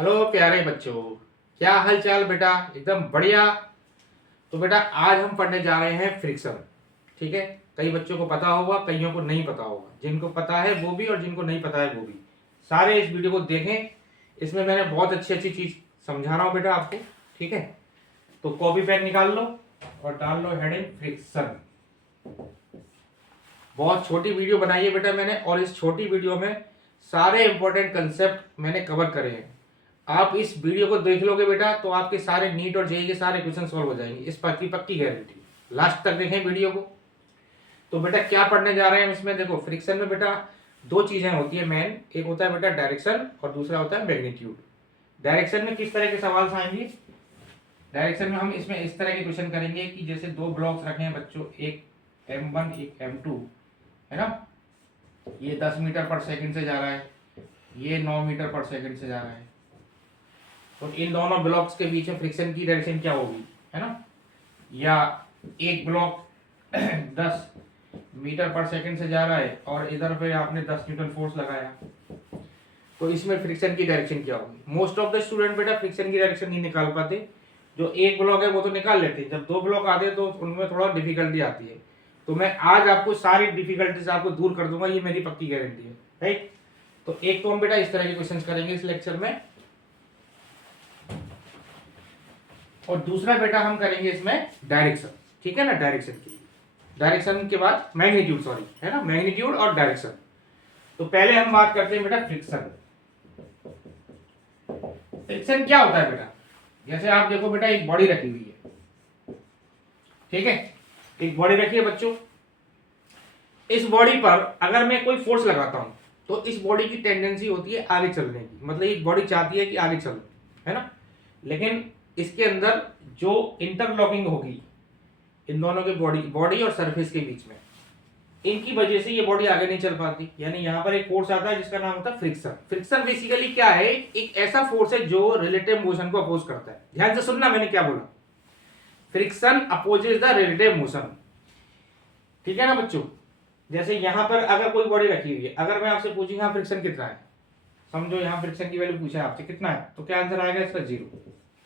Hello प्यारे बच्चों, क्या हाल चाल बेटा? एकदम बढ़िया। तो बेटा आज हम पढ़ने जा रहे हैं फ्रिक्शन। ठीक है, कई बच्चों को पता होगा, कईयों को नहीं पता होगा। जिनको पता है वो भी और जिनको नहीं पता है वो भी, सारे इस वीडियो को देखें। इसमें मैंने बहुत अच्छी अच्छी चीज समझा रहा हूँ बेटा आपको। ठीक है, तो कॉपी पेन निकाल लो और डाल लो हेडिंग फ्रिक्शन। बहुत छोटी वीडियो बनाई है बेटा मैंने, और इस छोटी वीडियो में सारे इंपॉर्टेंट कंसेप्ट मैंने कवर करे हैं। आप इस वीडियो को देख लोगे बेटा तो आपके सारे नीट और जेईई के सारे क्वेश्चन सॉल्व हो जाएंगे, इस पक्की पक्की गारंटी। लास्ट तक देखें वीडियो को। तो बेटा क्या पढ़ने जा रहे हैं इसमें? देखो, फ्रिक्शन में बेटा दो चीजें होती है मेन। एक होता है बेटा डायरेक्शन और दूसरा होता है मैग्नीट्यूड। डायरेक्शन में किस तरह के सवाल आएंगे? डायरेक्शन में हम इसमें इस तरह के क्वेश्चन करेंगे कि जैसे दो ब्लॉक्स रखे हैं बच्चों, एक M1 एक M2, है ना। ये 10 मीटर पर सेकंड से जा रहा है, ये 9 मीटर पर सेकंड से जा रहा है। तो इन दोनों ब्लॉक्स के बीच में फ्रिक्शन की डायरेक्शन क्या होगी, है ना। या एक ब्लॉक 10 मीटर पर सेकंड से जा रहा है और इधर पे आपने 10 न्यूटन फोर्स लगाया, तो इसमें फ्रिक्शन की डायरेक्शन क्या होगी? मोस्ट ऑफ द स्टूडेंट बेटा फ्रिक्शन की डायरेक्शन नहीं निकाल पाते। जो एक ब्लॉक है वो तो निकाल लेते हैं, जब दो ब्लॉक आते हैं तो उनमें थोड़ा डिफिकल्टी आती है। तो मैं आज आपको सारी डिफिकल्टीज आपको दूर कर दूंगा, ये मेरी पक्की गारंटी है, राइट। तो एक तो हम बेटा इस तरह के क्वेश्चन करेंगे इस लेक्चर में, और दूसरा बेटा हम करेंगे इसमें डायरेक्शन। ठीक है ना, डायरेक्शन की डायरेक्शन के बाद मैग्नीट्यूड, सॉरी, है ना, मैग्नीट्यूड और डायरेक्शन। तो पहले हम बात करते हैं बेटा फ्रिक्शन। फ्रिक्शन क्या होता है बेटा? जैसे आप देखो बेटा, एक बॉडी रखी हुई है, ठीक है, एक बॉडी रखी है बच्चों। इस बॉडी पर अगर मैं कोई फोर्स लगाता हूं तो इस बॉडी की टेंडेंसी होती है आगे चलने की, मतलब ये बॉडी चाहती है कि आगे चलो, है ना। लेकिन इसके अंदर जो इंटरलॉकिंग होगी इन दोनों के बॉडी और सरफेस के बीच में, इनकी वजह से ये बॉडी आगे नहीं चल पाती। यानी यहाँ पर एक फोर्स आता है जिसका नाम होता है फ्रिक्शन। फ्रिक्शन बेसिकली क्या है? एक ऐसा फोर्स है जो रिलेटिव मोशन को अपोज करता है। ध्यान से सुनना मैंने क्या बोला, friction opposes the relative motion. ठीक है ना बच्चों। जैसे यहां पर अगर कोई बॉडी रखी हुई है, अगर मैं आपसे पूछूं यहाँ फ्रिक्शन कितना है, समझो यहाँ फ्रिक्शन की वैल्यू पूछा है आपसे कितना है, तो क्या आंसर आएगा इसका? 0।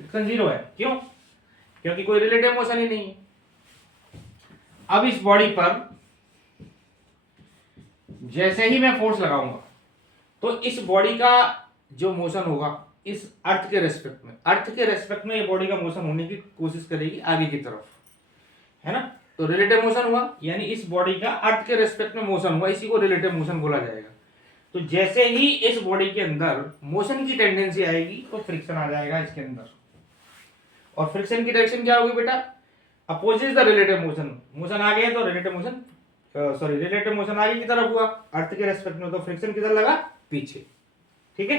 फ्रिक्शन 0 है। क्यों? क्योंकि कोई रिलेटिव मोशन ही नहीं है। अब इस बॉडी पर जैसे ही मैं फोर्स लगाऊंगा तो इस बॉडी का जो मोशन होगा इस अर्थ के रेस्पेक्ट में, अर्थ के रेस्पेक्ट में ये बॉडी का मोशन होने की कोशिश करेगी आगे की तरफ, है ना। तो रिलेटिव मोशन हुआ, यानी इस बॉडी का अर्थ के रेस्पेक्ट में मोशन हुआ, इसी को रिलेटिव मोशन बोला जाएगा। तो जैसे ही इस बॉडी के अंदर मोशन की टेंडेंसी आएगी तो फ्रिक्शन आ जाएगा इसके अंदर। और फ्रिक्शन की डायरेक्शन क्या होगी बेटा? Opposite the relative motion. Motion आ गया तो relative motion, sorry, relative motion आगे की तरफ हुआ अर्थ के रेस्पेक्ट में, तो फ्रिक्शन किधर लगा? पीछे। ठीक है।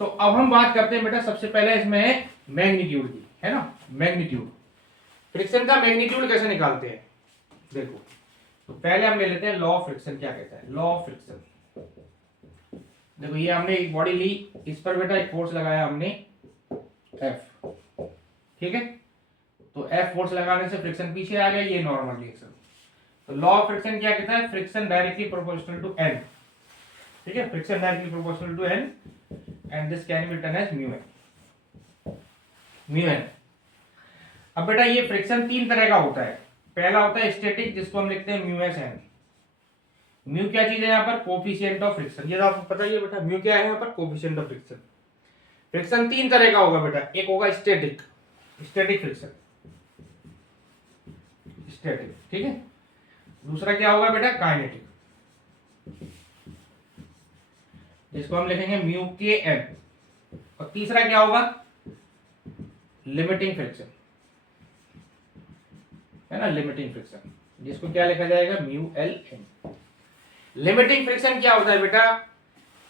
तो अब हम बात करते हैं बेटा सबसे पहले इसमें मैग्नीट्यूड की, है ना। मैग्नीट्यूड, फ्रिक्शन का मैग्नीट्यूड कैसे निकालते हैं? देखो, तो पहले हम ले लेते हैं लॉ ऑफ फ्रिक्शन। क्या कहता है लॉ ऑफ फ्रिक्शन? देखो, ये हमने एक बॉडी ली, इस पर बेटा एक फोर्स लगाया हमने F, ठीक है। तो F फोर्स लगाने से फ्रिक्शन पीछे आ गया, ये नॉर्मल रिएक्शन। तो लॉ ऑफ फ्रिक्शन क्या कहता है? Friction directly proportional to N। ठीक है, friction directly proportional to N and this can be written as mu N. अब बेटा ये फ्रिक्शन तीन तरह का होता है। पहला होता है स्टैटिक, जिसको हम लिखते हैं म्यू एस एन। म्यू क्या चीज है यहाँ पर? Coefficient of friction. ये तो आपको पता ही है बेटा, म्यू क्या है यहाँ पर? Coefficient of friction. फ्रिक्शन तीन तरह का होगा बेटा। एक होगा स्टैटिक, स्टैटिक फ्रिक्शन, स्टैटिक, ठीक है। दूसरा क्या होगा बेटा? काइनेटिक, जिसको हम लिखेंगे म्यू के एन। और तीसरा क्या होगा? लिमिटिंग फ्रिक्शन, है ना, लिमिटिंग फ्रिक्शन, जिसको क्या लिखा जाएगा? Mu L N. Limiting friction क्या होता है बेटा?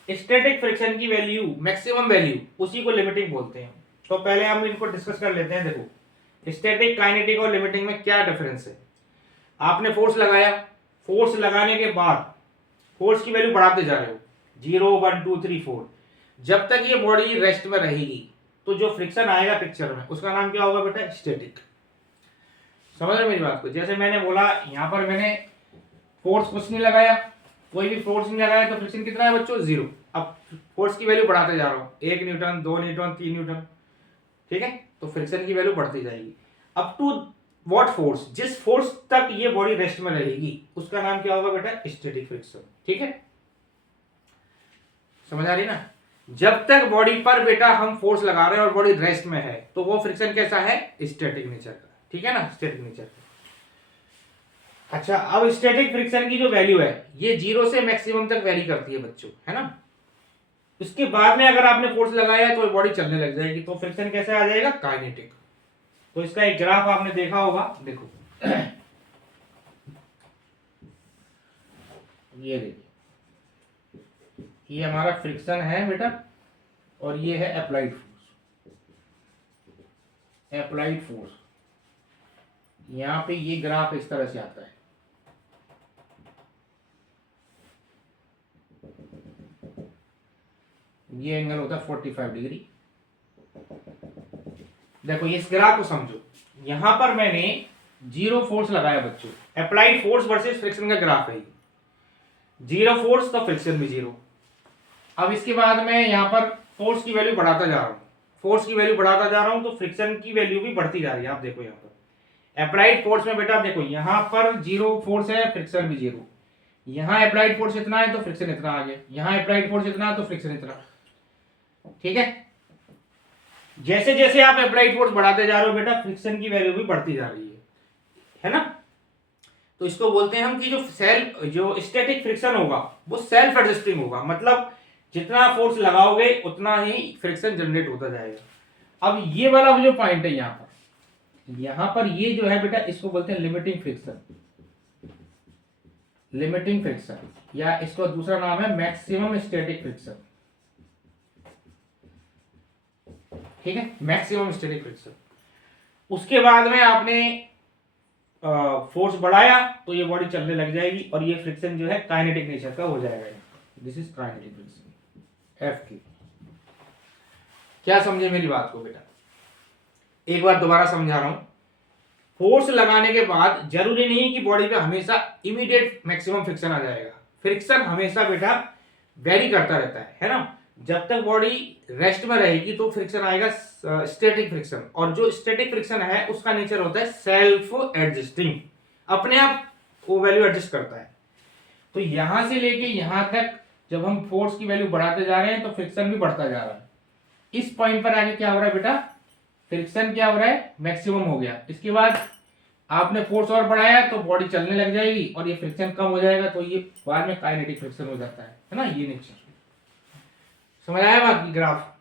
स्टैटिक फ्रिक्शन की वैल्यू, मैक्सिमम वैल्यू, उसी को लिमिटिंग बोलते हैं। तो पहले हम इनको डिस्कस कर लेते हैं। देखो, स्टैटिक, काइनेटिक और लिमिटिंग में क्या डिफरेंस है? आपने फोर्स लगाया, फोर्स लगाने के बाद फोर्स की वैल्यू बढ़ाते जा रहे हो, 0 1 2 3 4। जब तक ये बॉडी रेस्ट में रहेगी तो जो फ्रिक्शन आएगा पिक्चर में उसका नाम क्या होगा बेटा? स्टैटिक। समझ रहे मेरी बात को? जैसे मैंने बोला, यहां पर मैंने फोर्स कुछ नहीं लगाया, कोई भी फोर्स नहीं लगाया तो फ्रिक्शन कितना है बच्चों, 0। अब फोर्स की वैल्यू बढ़ाते जा रहा हूँ, 1 न्यूटन, 2 न्यूटन, 3 न्यूटन, ठीक है, तो फ्रिक्शन की वैल्यू बढ़ती जाएगी। अप टू व्हाट फोर्स, जिस फोर्स तक ये बॉडी रेस्ट में रहेगी उसका नाम क्या होगा बेटा, स्टैटिक फ्रिक्शन। ठीक है, समझ आ रही ना। जब तक बॉडी पर बेटा हम फोर्स लगा रहे हैं और बॉडी रेस्ट में है तो वो फ्रिक्शन कैसा है, स्टैटिक नेचर का। ठीक है ना, स्टैटिक नेचर का। अच्छा, अब स्टैटिक फ्रिक्शन की जो वैल्यू है ये 0 से मैक्सिमम तक वैरी करती है बच्चों, है ना। उसके बाद में अगर आपने फोर्स लगाया है तो बॉडी चलने लग जाएगी, तो फ्रिक्शन कैसे आ जाएगा, काइनेटिक। तो इसका एक ग्राफ आपने देखा होगा, देखो ये देखिए, ये हमारा फ्रिक्शन है बेटा और ये है अप्लाइड फोर्स। अप्लाइड फोर्स यहां पे ये ग्राफ इस तरह से आता है, ये एंगल होता है 45 डिग्री। देखो इस ग्राफ को समझो, यहां पर मैंने 0 फोर्स लगाया बच्चों, अप्लाइड फोर्स वर्सेस फ्रिक्शन का ग्राफ है। 0 फोर्स तो फ्रिक्शन भी 0। अब इसके बाद मैं यहां पर फोर्स की वैल्यू बढ़ाता जा रहा हूं, फोर्स की वैल्यू बढ़ाता जा रहा हूं तो फ्रिक्शन की वैल्यू भी बढ़ती जा रही है। आप देखो यहां पर अप्लाइड फोर्स में बेटा देखो, यहां पर 0 फोर्स है, फ्रिक्शन भी 0। यहां अप्लाइड फोर्स इतना है तो फ्रिक्शन इतना आ गया, यहां अप्लाइड फोर्स इतना है तो फ्रिक्शन इतना। ठीक है, जैसे जैसे आप अप्लाइड फोर्स बढ़ाते जा रहे हो बेटा फ्रिक्शन की वैल्यू भी बढ़ती जा रही है ना। तो इसको बोलते हैं हम कि जो स्टैटिक फ्रिक्शन होगा वो सेल्फ एडजस्टिंग होगा, मतलब जितना फोर्स लगाओगे उतना ही फ्रिक्शन जनरेट होता जाएगा। अब ये वाला जो पॉइंट है यहां पर ये जो है बेटा इसको बोलते हैं लिमिटिंग फ्रिक्शन। लिमिटिंग फ्रिक्शन या इसका दूसरा नाम है मैक्सिमम स्टैटिक फ्रिक्शन। ठीक है, मैक्सिमम स्टैटिक फ्रिक्शन। उसके बाद में आपने फोर्स बढ़ाया तो ये बॉडी चलने लग जाएगी और ये फ्रिक्शन जो है काइनेटिक नेचर का हो जाएगा। This is kinetic friction, F की। क्या समझे मेरी बात को बेटा, एक बार दोबारा समझा रहा हूं। फोर्स लगाने के बाद जरूरी नहीं कि बॉडी पे हमेशा इमीडिएट मैक्सिमम फ्रिक्शन आ जाएगा, फ्रिक्शन हमेशा बेटा वेरी करता रहता है ना। जब तक बॉडी रेस्ट में रहेगी तो फ्रिक्शन आएगा स्टैटिक फ्रिक्शन, और जो स्टैटिक फ्रिक्शन है उसका नेचर होता है सेल्फ एडजस्टिंग, अपने आप वो वैल्यू एडजस्ट करता है। तो यहां से लेके यहां तक जब हम फोर्स की वैल्यू बढ़ाते जा रहे हैं तो फ्रिक्शन भी बढ़ता जा रहा है। इस पॉइंट पर आगे क्या हो रहा है बेटा, फ्रिक्शन क्या हो रहा है, मैक्सिमम हो गया। इसके बाद आपने फोर्स और बढ़ाया तो बॉडी चलने लग जाएगी और ये फ्रिक्शन कम हो जाएगा, तो ये बाद में काइनेटिक फ्रिक्शन हो जाता है ना, ये नेचर। समझ आया बात की ग्राफ।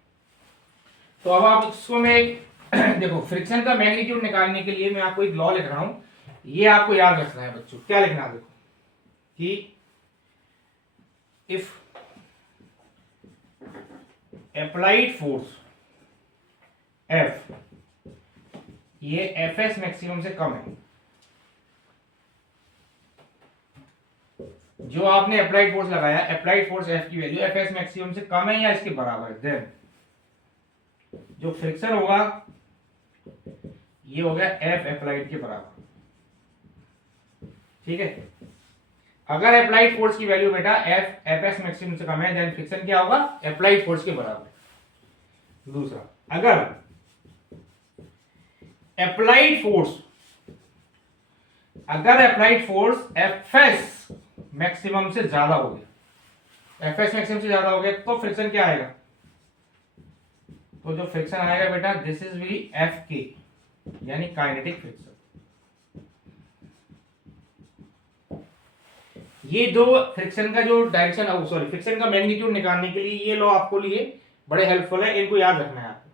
तो अब आप इसको मैं देखो फ्रिक्शन का मैग्नीट्यूड निकालने के लिए मैं आपको एक लॉ लिख रहा हूं, ये आपको याद रखना है बच्चों। क्या लिखना है देखो कि इफ अप्लाइड फोर्स एफ, ये एफ एस मैक्सिमम से कम है, जो आपने अप्लाइड फोर्स लगाया अप्लाइड फोर्स एफ की वैल्यू एफ एस मैक्सिमम से कम है या इसके बराबर है, देन जो फ्रिक्शन होगा ये हो गया एफ अप्लाइड के बराबर। ठीक है, अगर अप्लाइड फोर्स की वैल्यू बेटा एफ एफ एस मैक्सिमम से कम है देन फ्रिक्शन क्या होगा, अप्लाइड फोर्स के बराबर। दूसरा, अगर applied force F S maximum से ज्यादा हो गया, एफ एस मैक्सिमम से ज्यादा हो गया तो फ्रिक्शन क्या आएगा, तो जो फ्रिक्शन आएगा बेटा दिस इज भी एफ के, यानी काइनेटिक फ्रिक्शन। ये दो फ्रिक्शन का जो डायरेक्शन फ्रिक्शन का मैग्नीट्यूड निकालने के लिए ये लॉ आपको लिए बड़े हेल्पफुल है, इनको याद रखना है आपको।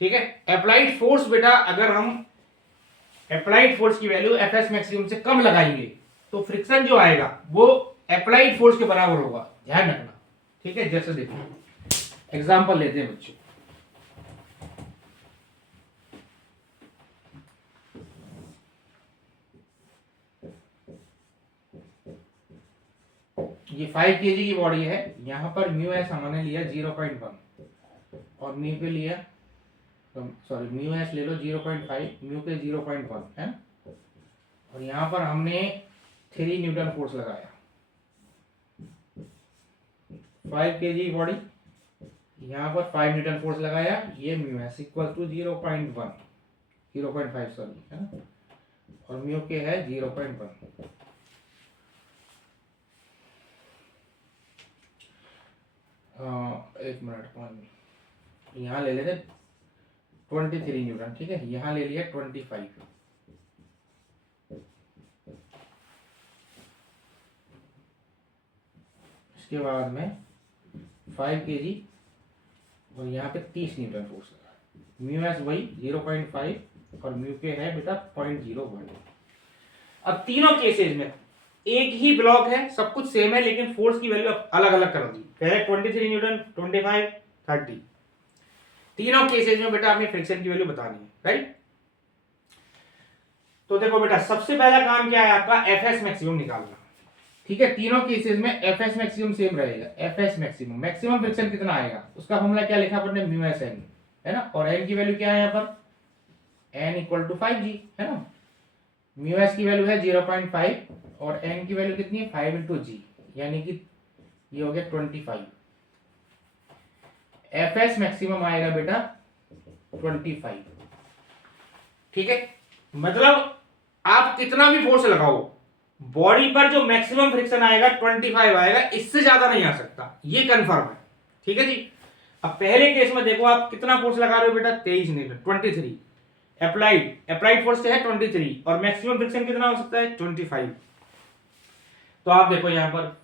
ठीक है, अप्लाइड फोर्स बेटा अगर हम अप्लाइड फोर्स की वैल्यू एफ एस मैक्सिमम से कम लगाएंगे तो फ्रिक्शन जो आएगा वो अप्लाइड फोर्स के बराबर होगा, ध्यान रखना। ठीक है, जैसे देखो एग्जांपल लेते हैं बच्चों, ये 5 kg की बॉडी है, यहां पर म्यू एस हमने लिया 0.1 और म्यू पे लिया म्यू एस ले लो 0.5, म्यू पे 0.1 है, और यहां पर हमने 3 न्यूटन फोर्स लगाया। 5 kg बॉडी, यहाँ पर 5 न्यूटन फोर्स लगाया, ये mu S equal to 0.1 0.5 sorry है ना, और म्यू के है 0.1। एक मिनट, 1 यहाँ ले लेते 23 न्यूटन, ठीक है, यहाँ ले लिया 25। इसके बाद में 5 kg और यहाँ पे 30 न्यूटन फोर्स लगा, म्यू एस वही 0.5 और म्यू के है बेटा 0.01। अब तीनों केसेस में एक ही ब्लॉक है, सब कुछ सेम है, लेकिन फोर्स की वैल्यू अलग अलग कर दी। पहले 23 न्यूटन, 25, 30, तीनों केसेस में बेटा आपने फ्रिक्शन की वैल्यू बतानी है, राइट। तो देखो बेटा, सबसे पहला काम क्या है आपका, एफ एस मैक्सिमम निकालना, ठीक है। तीनों केसेस में एफ एस मैक्सिमम सेम रहेगा। F S maximum, maximum friction कितना आएगा, उसका फॉर्मूला क्या लिखा अपन ने, म्यू एस एन, है ना, और एन की वैल्यू क्या है यहाँ पर, एन इक्वल टू 5G, है ना। म्यू एस की वैल्यू है 0.5 और एन की वैल्यू कितनी है, 5 इंटू जी, यानी कि ये हो गया 25। एफ एस मैक्सिमम आएगा बेटा 25, ठीक है। मतलब आप कितना भी फोर्स लगाओ, बॉडी पर जो मैक्सिमम फ्रिक्शन आएगा 25 आएगा, इससे ज्यादा नहीं आ सकता, ये कंफर्म है, ठीक है जी। अब पहले केस में देखो आप कितना फोर्स लगा रहे हो बेटा, 23 न्यूटन, 23 अप्लाइड फोर्स है 23 और मैक्सिमम फ्रिक्शन कितना हो सकता है, 25। तो आप देखो यहां पर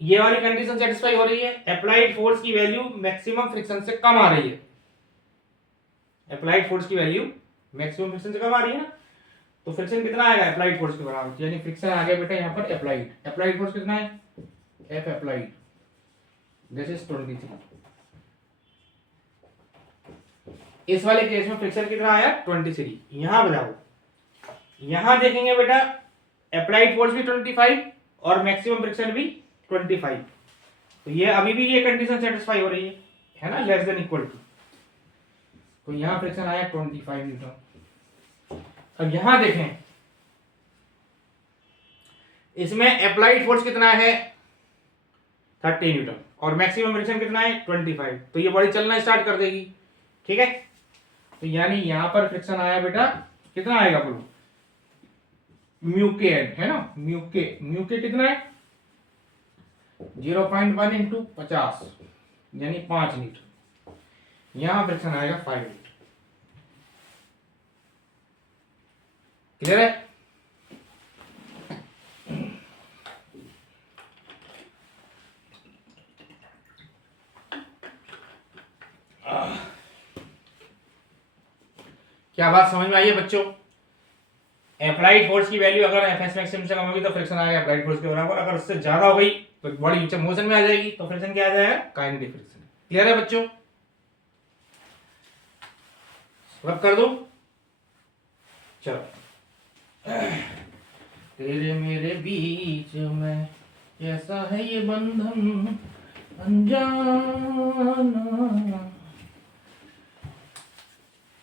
ये वाली कंडीशन सेटिस्फाई हो रही है, अप्लाइड फोर्स की वैल्यू मैक्सिमम फ्रिक्शन से कम आ रही है, अप्लाइड फोर्स की वैल्यू मैक्सिमम फ्रिक्शन से कम आ रही है ना, तो फ्रिक्शन कितना आएगा, अप्लाइड फोर्स के बराबर, यानी फ्रिक्शन आ गया बेटा यहाँ पर अप्लाइड फोर्स कितना है, एफ अप्लाइड, दिस इज 23। इस वाले केस में फ्रिक्शन कितना आया, 23। यहां बताओ, यहां देखेंगे बेटा अप्लाइड फोर्स भी 25 और मैक्सिमम फ्रिक्शन भी 25, तो ये अभी भी ये कंडीशन सेटिस्फाई हो रही है ना, लेस देन इक्वल टू, तो यहां फ्रिक्शन आया 25 न्यूटन। अब यहां देखें, इसमें अप्लाइड फोर्स कितना है, 30 न्यूटन और मैक्सिमम फ्रिक्शन कितना है, 25, तो ये बॉडी चलना स्टार्ट कर देगी, ठीक है। तो यानी यहां पर फ्रिक्शन आया बेटा कितना आएगा, बोलो, म्यू के एन, है ना, म्यू के कितना है, 0.1 इंटू 50 यानी 5 न्यूटन, यहां फ्रिक्शन आएगा 5 न्यूटन। क्लियर है। क्या बात समझ में आई है बच्चों। अप्लाइड फोर्स की वैल्यू अगर एफ एस मैक्सिमम से कम होगी तो फ्रिक्शन आएगा अप्लाइड फोर्स के बराबर, अगर उससे ज्यादा हो गई तो बॉडी नीचे मोशन में आ जाएगी, तो फ्रिक्शन क्या आ जाएगा, काइनेटिक फ्रिक्शन। क्लियर है बच्चों, रब कर दो, चलो। तेरे मेरे बीच में कैसा है ये बंधन अनजाना।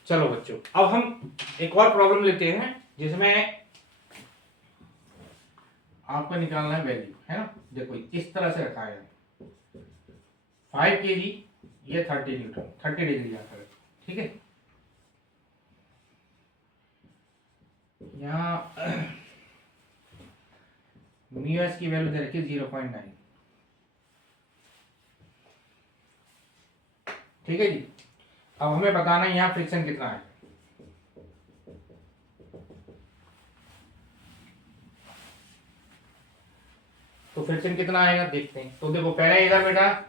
चलो बच्चों, अब हम एक और प्रॉब्लम लेते हैं जिसमें आपको निकालना है वैल्यू, है ना। देखो इस तरह से रखा है, 5 kg, ये 30 न्यूटन, 30 डिग्री आता है, ठीक है। यहाँ म्यू एस की वैल्यू दे रखी है 0.9, ठीक है जी। अब हमें बताना है यहाँ फ्रिक्शन कितना है, तो फ्रिक्शन कितना आएगा देखते हैं। तो देखो पहले इधर बेटा,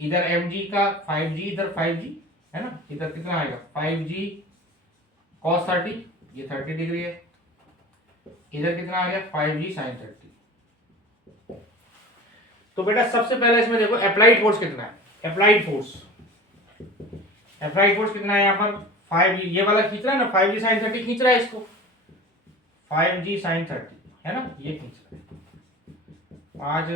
इधर mg का 5g, इधर 5g, है ना, इधर कितना आएगा 5g cos 30, ये 30 डिग्री है, इधर कितना आ गया 5g sin 30। तो बेटा सबसे पहले इसमें देखो अप्लाइड फोर्स कितना है, अप्लाइड फोर्स कितना है यहाँ पर 5g, ये वाला खींच रहा है ना, 5g sin 30 खींच रहा है इसको, 5g sin 30, है ना, ये खींच रहा है, 5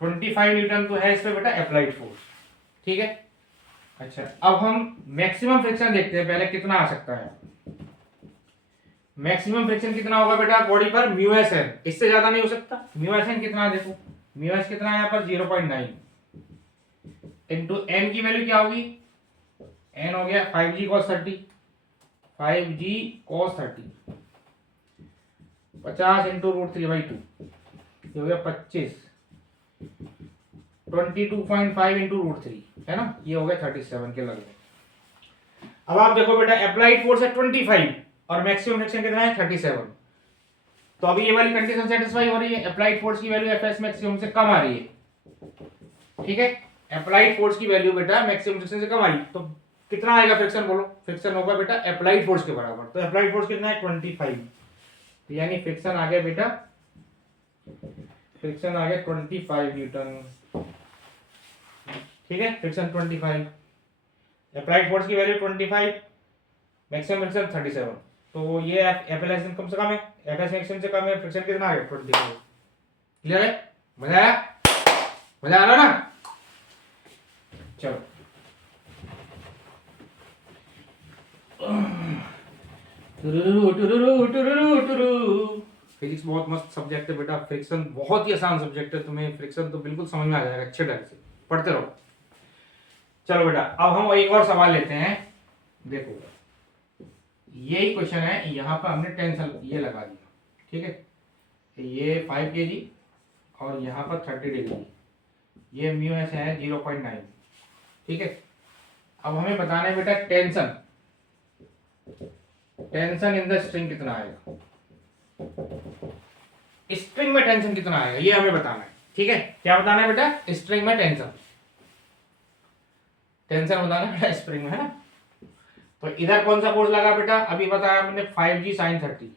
25 न्यूटन तो है इस पे बेटा अप्लाइड फोर्स, ठीक है। अच्छा अब हम मैक्सिमम फ्रिक्शन देखते हैं पहले कितना आ सकता है। मैक्सिमम फ्रिक्शन कितना होगा बेटा बॉडी पर, म्यू एस एन, इससे ज्यादा नहीं हो सकता। म्यू एस एन कितना देखो म्यू एस कितना है यहाँ पर 0.9 इंटू एन की वैल्यू क्या होगी, एन हो गया 5g cos 30, 5g cos 30 50 into √3/2 ये हो गया 25, 22.5 इंटू √3 है ना, ये हो गया 37 के लगभग। अब आप देखो बेटा अप्लाइड फोर्स है 25 और मैक्सिमम फ्रिक्शन कितना है 37, तो अभी ये वाली कंडीशन सेटिस्फाई हो रही है, अप्लाइड फोर्स की वैल्यू एफएस मैक्सिमम से कम आ रही है, ठीक है। अप्लाइड फोर्स की वैल्यू बेटा मैक्सिमम फ्रिक्शन से कम आई तो कितना आएगा फ्रिक्शन, बोलो फ्रिक्शन होगा बेटा अप्लाइड फोर्स के बराबर, तो अप्लाइड फोर्स कितना है 25, तो यानी फ्रिक्शन आ गया बेटा, फ्रिक्शन आ गया 25 न्यूटन, ठीक है, फ्रिक्शन 25, अप्लाइड फोर्स की वैल्यू 25, मैक्सिमम फ्रिक्शन 37, तो ये एफएल कम से कम है, एफएस मैक्सिमम से कम है, फ्रिक्शन कितना आ गया 25। क्लियर है, मजा आया, मजा आ रहा ना। चलो फिजिक्स बहुत मस्त सब्जेक्ट है बेटा, फ्रिक्शन बहुत ही आसान सब्जेक्ट है, तुम्हें फ्रिक्शन तो बिल्कुल समझ में आ जाएगा अच्छे ढंग से, पढ़ते रहो। चलो बेटा अब हम एक और सवाल लेते हैं, देखो यही क्वेश्चन है, यहाँ पर हमने टेंशन ये लगा दिया, ठीक है, ये 5 kg और यहाँ पर 30 डिग्री, ये म्यू एस है 0.9, ठीक है। अब हमें बताना है बेटा tension, tension in the string कितना आएगा, स्ट्रिंग में टेंशन कितना आएगा ये हमें बताना है, ठीक है। क्या बताना है बेटा, स्ट्रिंग में टेंशन, टेंशन बताना है बेटा स्प्रिंग में, है ना। तो इधर कौन सा फोर्स लगा बेटा, अभी बताया हमने 5g sin 30,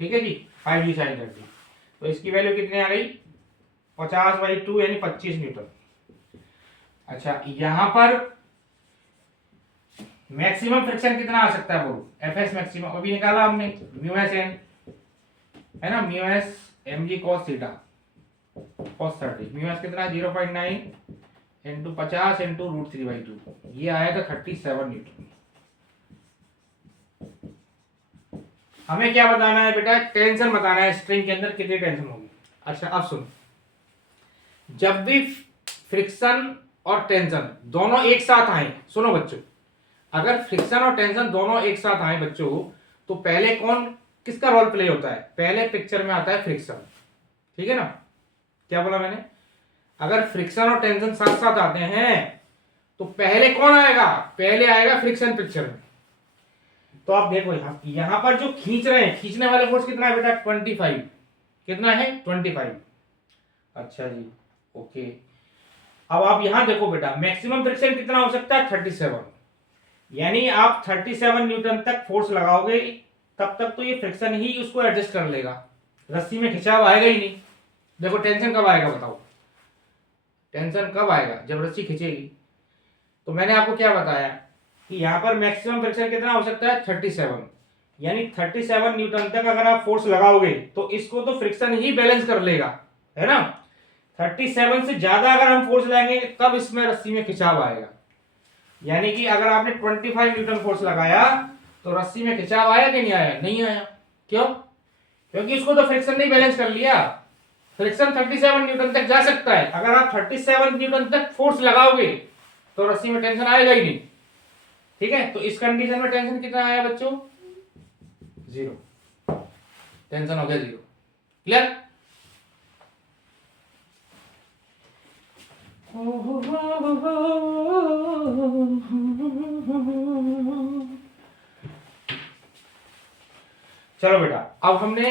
ठीक है जी 5g sin 30, तो इसकी वैल्यू कितनी आ गई 50/2 यानी 25 न्यूटन। अच्छा यहाँ पर मैक्सिमम फ्रिक्शन कितना आ सकता है बोलो, एफएस मैक्सिमम अभी निकाला हमने, म्यू एस एन है ना, mu S mg cos theta cos 30, mu S कितना 0.9 इंटू 50 इंटू √3/2, ये आएगा 37 न्यूटन। हमें क्या बताना है बेटा, टेंशन बताना है, स्ट्रिंग के अंदर कितनी टेंशन होगी। अच्छा अब सुनो, जब भी फ्रिक्शन और टेंशन दोनों एक साथ आए, सुनो बच्चों, अगर फ्रिक्शन और टेंशन दोनों एक साथ आए बच्चों, तो पहले कौन किसका रोल प्ले होता है, पहले पिक्चर में आता है फ्रिक्शन, ठीक है ना। क्या बोला मैंने, अगर फ्रिक्शन और टेंशन साथ साथ आते हैं तो पहले कौन आएगा, पहले आएगा फ्रिक्शन पिक्चर में। तो आप देखो यहां पर जो खींच रहे हैं, खींचने वाले फोर्स कितना है बेटा 25, कितना है 25। अच्छा जी ओके, अब आप यहां देखो बेटा मैक्सिमम फ्रिक्शन कितना हो सकता है 37, यानी आप 37 न्यूटन तक फोर्स लगाओगे तब तक तो ये फ्रिक्शन ही उसको एडजस्ट कर लेगा, रस्सी में खिंचाव आएगा ही नहीं। देखो टेंशन कब आएगा बताओ, टेंशन कब आएगा जब रस्सी खिंचेगी। तो मैंने आपको क्या बताया कि यहाँ पर मैक्सिमम फ्रिक्शन कितना हो सकता है 37, यानी 37 न्यूटन तक अगर आप फोर्स लगाओगे तो इसको तो फ्रिक्शन ही बैलेंस कर लेगा, है ना। 37 से ज्यादा अगर हम फोर्स लगाएंगे तब इसमें रस्सी में खिंचाव आएगा, यानी कि अगर आपने 25 न्यूटन फोर्स लगाया तो रस्सी में खिंचाव आया कि नहीं आया, नहीं आया। क्यों, क्योंकि इसको तो फ्रिक्शन नहीं बैलेंस कर लिया, फ्रिक्शन 37 न्यूटन तक जा सकता है, अगर आप 37 न्यूटन तक फोर्स लगाओगे तो रस्सी में टेंशन आएगा ही नहीं, ठीक है। तो इस कंडीशन में टेंशन कितना आया बच्चों 0, टेंशन हो गया 0। क्लियर, चलो बेटा अब हमने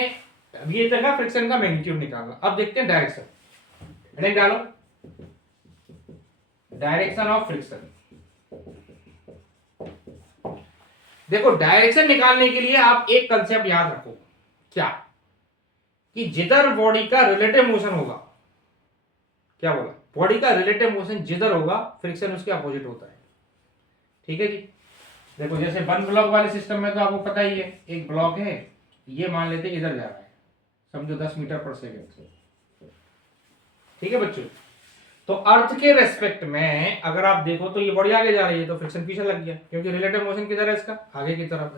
ये तक फ्रिक्शन का मैग्नीट्यूड निकाला, अब देखते हैं डायरेक्शन। हेडिंग डालो, डायरेक्शन ऑफ फ्रिक्शन। देखो डायरेक्शन निकालने के लिए आप एक कंसेप्ट याद रखो, क्या कि जिधर बॉडी का रिलेटिव मोशन होगा, क्या बोला, बॉडी का रिलेटिव मोशन जिधर होगा फ्रिक्शन उसके अपोजिट होता है, ठीक है जी। देखो जैसे वन ब्लॉक वाले सिस्टम में तो आपको पता ही है, एक ब्लॉक है, ये मान लेते इधर जा रहा है, समझो 10 मीटर पर सेकेंड, ठीक है बच्चों। तो अर्थ के रेस्पेक्ट में अगर आप देखो तो ये बॉडी आगे जा रही है तो फ्रिक्शन पीछे लग गया, क्योंकि रिलेटिव मोशन किधर है इसका, आगे की तरफ।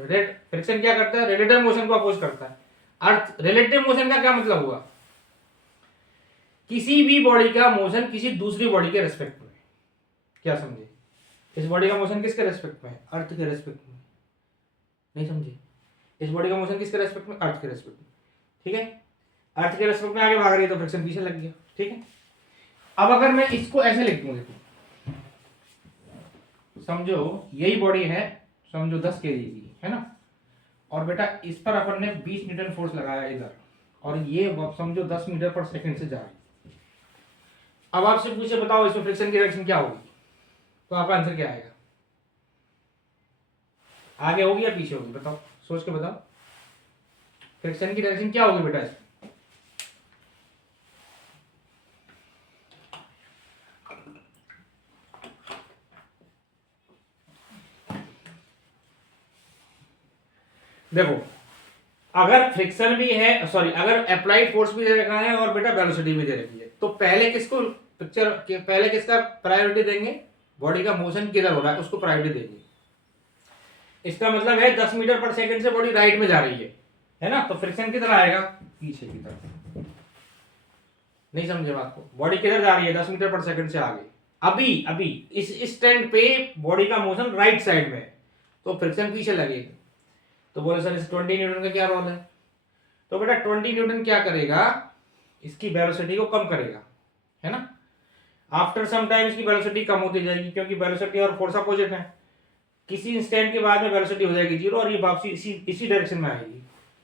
फ्रिक्शन क्या करता है, रिलेटिव मोशन को अपोज करता है। अर्थ रिलेटिव मोशन का क्या मतलब हुआ किसी भी बॉडी का मोशन किसी दूसरी बॉडी के रेस्पेक्ट में, क्या समझे? इस बॉडी का मोशन किसके रेस्पेक्ट में है? अर्थ के रेस्पेक्ट में। नहीं समझे? इस बॉडी का मोशन किसके रेस्पेक्ट में? अर्थ के रेस्पेक्ट में। ठीक है, अर्थ के रेस्पेक्ट में आगे भाग रही है तो फ्रिक्शन पीछे लग गया। ठीक है, अब अगर मैं इसको ऐसे लिख दूं, देखो समझो यही बॉडी है, समझो 10 kg की है ना, और बेटा इस पर अपन ने 20 न्यूटन फोर्स लगाया इधर, और ये समझो 10 मीटर पर सेकंड से जा रही है। अब आपसे पूछे बताओ इसमें फ्रिक्शन की डायरेक्शन क्या होगी, तो आपका आंसर क्या आएगा? आगे होगी या पीछे होगी? बताओ, सोच के बताओ, फ्रिक्शन की डायरेक्शन क्या होगी बेटा इसमें? देखो, अगर फ्रिक्शन भी है, सॉरी, अगर अप्लाइड फोर्स भी दे रखा है और बेटा वेलोसिटी भी दे रखी है, तो पहले किसको पिक्चर के पहले किसका प्रायोरिटी देंगे? बॉडी का मोशन किधर हो रहा है उसको प्रायोरिटी देंगे। इसका मतलब है 10 मीटर पर सेकंड से बॉडी राइट में जा रही है ना, तो फ्रिक्शन किधर आएगा? पीछे की तरफ। नहीं समझे बात को? बॉडी किधर जा रही है? 10 मीटर पर सेकंड से आगे। अभी अभी इस स्टैंड पे बॉडी का मोशन राइट साइड में है, तो फ्रिक्शन पीछे लगेगा। तो बोले सर इस 20 न्यूटन का क्या रोल है? तो बेटा 20 न्यूटन क्या करेगा? इसकी वेलोसिटी को कम करेगा, है ना। आफ्टर सम टाइम इसकी वेलोसिटी कम होती जाएगी, क्योंकि वेलोसिटी और फोर्स अपोजिट है। किसी इंस्टेंट के बाद में वेलोसिटी हो जाएगी 0 और ये वापसी इसी डायरेक्शन में आएगी।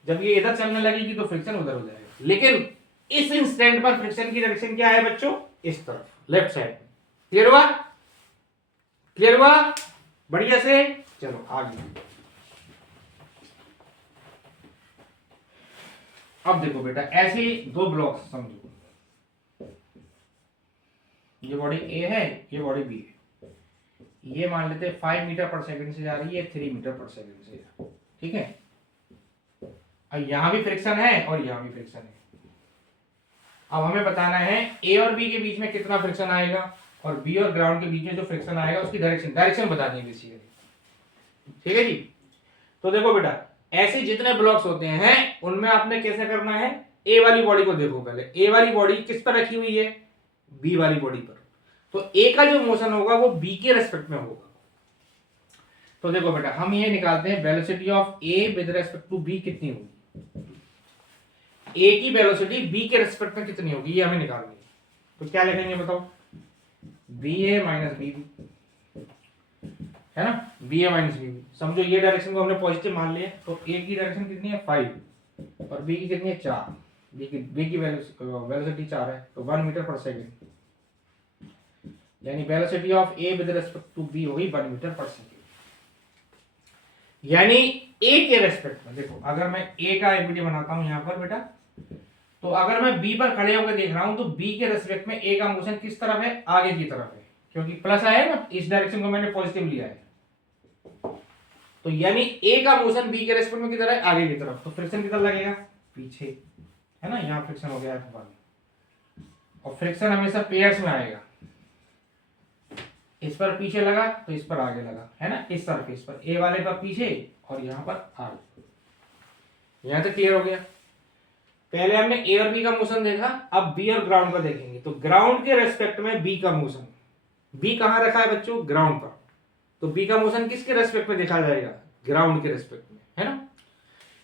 जब ये इधर चलने लगेगी तो फ्रिक्शन उधर हो जाएगा। लेकिन इस इंस्टेंट पर फ्रिक्शन की डायरेक्शन क्या है बच्चों? इस तरफ, लेफ्ट साइड। क्लियर हुआ? क्लियर हुआ? बढ़िया से चलो आगे। अब देखो बेटा, ऐसे दो ब्लॉक्स समझो, ये बॉडी ए है, ये बॉडी बी है। ये मान लेते हैं 5 मीटर पर सेकंड से जा रही है, 3 मीटर पर सेकंड से। ठीक है, अब यहां भी फ्रिक्शन है और यहां भी फ्रिक्शन है। अब हमें बताना है ए और बी के बीच में कितना फ्रिक्शन आएगा, और बी और ग्राउंड के बीच में जो फ्रिक्शन आएगा उसकी डायरेक्शन बता देंगे बेसिकली। ठीक है जी। तो देखो बेटा, ऐसे जितने ब्लॉक्स होते हैं उनमें आपने कैसे करना है? ए वाली बॉडी को देखो पहले, ए वाली बॉडी किस पर रखी हुई है? बी वाली बॉडी पर। तो ए का जो मोशन होगा वो बी के रेस्पेक्ट में होगा। तो देखो बेटा, हम ये निकालते हैं velocity of A with respect to B कितनी होगी। ए की वेलोसिटी बी के रेस्पेक्ट में कितनी होगी ये हमें निकालनी है। तो क्या लिखेंगे बताओ? B A minus B B, है ना, B A minus B B. समझो ये डायरेक्शन को हमने पॉजिटिव मान लिया, तो ए की डायरेक्शन कितनी है? 5 और बी की कितनी है? 4। बी की वेलोसिटी 4 है, तो 1 मीटर पर सेकंड, यानी velocity of A with respect to B होगी 1 मीटर पर सेकंड। यानी ए के रेस्पेक्ट में देखो, अगर मैं ए का एक वीडियो बनाता हूं यहां पर बेटा, तो अगर मैं बी पर खड़े होकर देख रहा हूं तो बी के रेस्पेक्ट में ए का मोशन किस तरफ है? आगे की तरफ है, क्योंकि प्लस आया है ना, इस डायरेक्शन को मैंने पॉजिटिव लिया है। तो यानी ए का मोशन बी के रेस्पेक्ट में किधर है? आगे की तरफ। तो फ्रिक्शन किधर लगेगा? पीछे, है ना, यहां फ्रिक्शन हो गया F1। और फ्रिक्शन हमेशा पेयर्स में आएगा, इस पर पीछे लगा तो इस पर आगे लगा, है ना, इस सरफेस पर, ए वाले पर पीछे और यहां पर आगे। यहां तक क्लियर हो गया? पहले हमने ए और बी का मोशन देखा, अब बी और ग्राउंड का देखेंगे। तो ग्राउंड के रेस्पेक्ट में बी का मोशन, बी कहां रखा है बच्चों? ग्राउंड पर। तो बी का मोशन किसके रेस्पेक्ट में देखा जाएगा? ग्राउंड के रेस्पेक्ट में, है ना।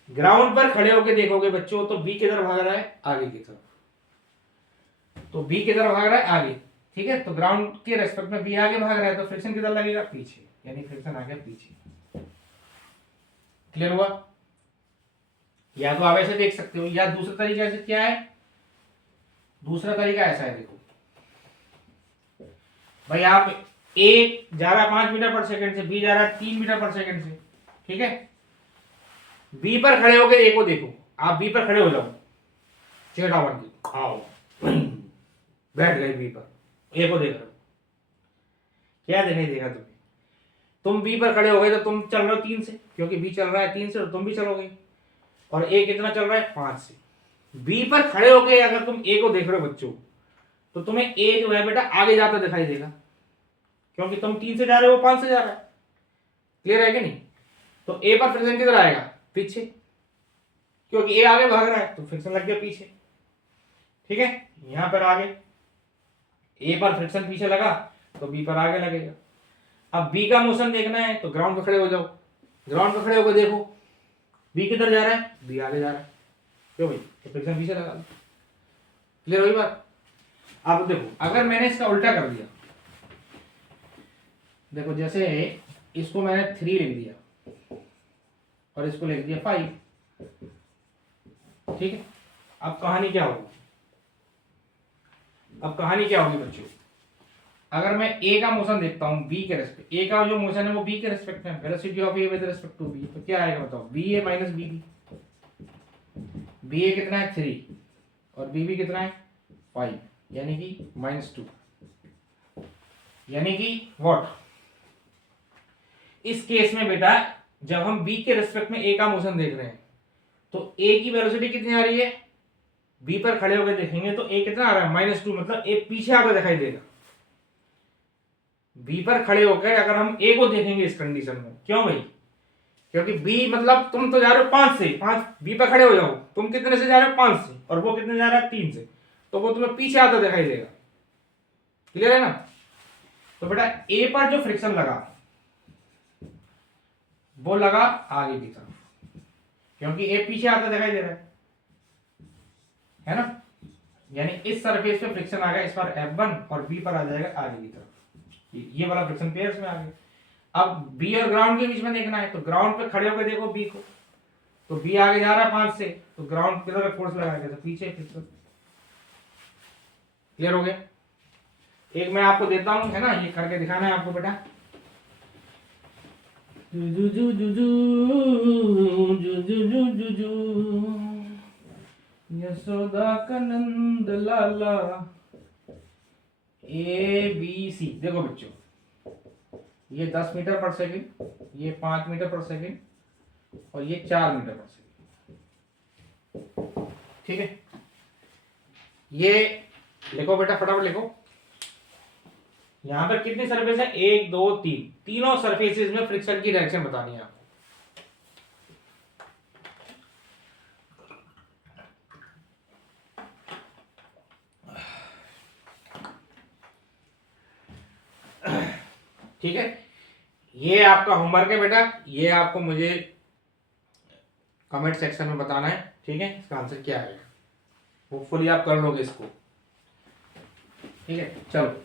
ग्राउंड पर खड़े होकर देखोगे बच्चों तो बी किधर भाग रहा है? आगे की तरफ। तो बी किधर भाग रहा है? आगे। ठीक है, तो ग्राउंड के रेस्पेक्ट में बी आगे भाग रहा है, तो फ्रिक्शन किधर लगेगा? पीछे, यानी फ्रिक्शन आ गया पीछे। क्लियर हुआ? या तो आप ऐसे देख सकते हो, या दूसरा तरीका से क्या है? दूसरा तरीका ऐसा है, देखो भाई, आप ए जा रहा है 5 मीटर पर सेकंड से, बी जा रहा है 3 मीटर पर सेकंड से। ठीक है, बी पर खड़े होकर ए को देखो, आप बी पर खड़े हो जाओ, चेहरा बन के आओ, बैठ गए बी पर, ए को देख रहे हो, क्या दिखाई देगा तुम्हें? तुम बी पर खड़े हो गए तो तुम चल रहे हो 3 से, क्योंकि बी चल रहा है 3 से, तो तुम भी चलोगे। और ए कितना चल रहा है? 5 से। बी पर खड़े होके अगर तुम ए को देख रहे हो बच्चों, तो तुम्हें ए जो है बेटा आगे जाता दिखाई देगा, क्योंकि तुम 3 से जा रहे हो, 5 से जा रहा है। क्लियर है कि नहीं? तो ए पर फ्रिक्शन किधर आएगा? पीछे, क्योंकि ए आगे भाग रहा है तो फ्रिक्शन लग गया पीछे। ठीक है, यहां पर आगे ए पर फ्रिक्शन पीछे लगा तो बी पर आगे लगेगा। अब बी का मोशन देखना है तो ग्राउंड पे खड़े हो जाओ, ग्राउंड पे खड़े होकर देखो बी किधर जा रहा है, बी आगे जा रहा है, क्यों भाई, फ्रिक्शन पीछे लगा। क्लियर हुई बात। अब देखो अगर मैंने इसका उल्टा कर दिया, देखो जैसे इसको मैंने 3 लिख दिया और इसको लिख दिया 5, ठीक है। अब कहानी क्या होगी, अब कहानी क्या होगी बच्चों, अगर मैं ए का मोशन देखता हूं बी के रेस्पेक्ट, ए का जो मोशन है वो बी के रेस्पेक्ट में, velocity of A with respect to B, तो क्या आएगा बताओ, B A minus B B. B A कितना है 3 और बी बी कितना है 5, यानी कि -2, यानी कि व्हाट, इस केस में बेटा जब हम बी के रेस्पेक्ट में ए का मोशन देख रहे हैं तो ए की वेलोसिटी कितनी आ रही है, बी पर खड़े होकर देखेंगे तो ए कितना आ रहा है -2, मतलब ए पीछे आकर दिखाई देगा। बी पर खड़े होकर अगर हम ए को देखेंगे इस कंडीशन में, क्यों भाई, क्योंकि बी मतलब तुम तो जा रहे हो 5 से, 5 बी पर खड़े हो जाओ, तुम कितने से जा रहे हो 5 से, और वो कितने जा रहा है 3 से, तो वो तुम्हें पीछे आता दिखाई देगा। क्लियर है ना। तो बेटा ए पर जो फ्रिक्शन लगा वो लगा आगे की तरफ, क्योंकि ए पीछे आता दिखाई दे रहा है ना, यानी इस सरफेस पे फ्रिक्शन आ गया इस पर F1 और बी पर आ जाएगा आगे की तरफ, ये वाला फ्रिक्शन पेयर्स में आ गया। अब बी और ग्राउंड के बीच में देखना है तो ग्राउंड पे खड़े होकर देखो बी को, तो बी आगे जा रहा है 5 से, तो ग्राउंड की तरफ फोर्स लगाएगा तो पीछे फ्रिक्शन। क्लियर हो गया। एक मैं आपको देता हूं, है ना, ये करके दिखाना है आपको बेटा। जू जू जू जू जू जू जू जू जू यशोदा का नंद लाला ए बी सी। देखो बच्चों ये 10 मीटर पर सेकंड, ये 5 मीटर पर सेकंड और ये 4 मीटर पर सेकंड, ठीक है। ये लिखो बेटा फटाफट लिखो, यहां पर कितनी सरफेस है, 1 2 3, तीनों सरफेसेस में फ्रिक्शन की डायरेक्शन बतानी है आपको। ठीक है, ये आपका होमवर्क है बेटा, ये आपको मुझे कमेंट सेक्शन में बताना है, ठीक है, इसका आंसर क्या है, होपफुली आप कर लोगे इसको, ठीक है। चलो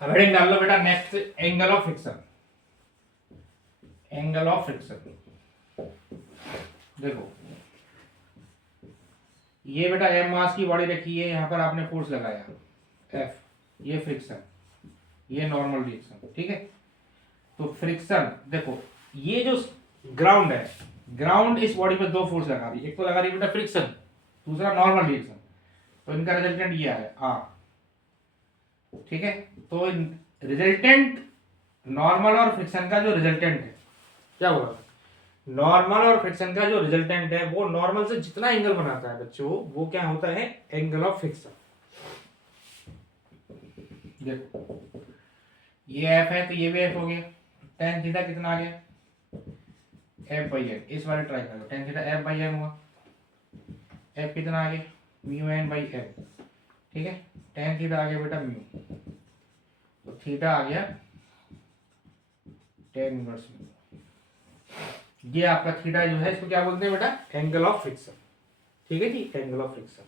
अब हेडिंग डाल लो बेटा, next angle of friction, angle of friction. देखो ये बेटा एम मास की बॉडी रखी है, यहां पर आपने फोर्स लगाया एफ, ये फ्रिक्शन, ये नॉर्मल रिएक्शन, ठीक है। तो फ्रिक्शन देखो, ये जो ग्राउंड है, ग्राउंड इस बॉडी पे 2 फोर्स लगा रही है, एक तो लगा रही है बेटा फ्रिक्शन, दूसरा नॉर्मल रिएक्शन, तो इनका रिजल्टेंट ये है आर, ठीक है। तो रिजल्टेंट नॉर्मल और फ्रिक्शन का जो रिजल्टेंट है, क्या बोला, नॉर्मल और फ्रिक्शन का जो रिजल्टेंट है वो नॉर्मल से जितना एंगल बनाता है बच्चों वो क्या होता है, एंगल ऑफ फ्रिक्शन। देखो ये एफ है तो ये भी एफ हो गया, टेन थीटा कितना आ गया एफ बाई एन, इस वाले ट्राइंगल का tan theta F by N हुआ, एफ कितना आ गया म्यू एन बाई एन, ठीक है। टेन थीटा आ गया बेटा म्यू, तो थीटा आ गया टेन इनवर्स म्यू, ये आपका थीटा जो है इसको क्या बोलते हैं बेटा, एंगल ऑफ फ्रिक्शन, ठीक है जी, angle of friction.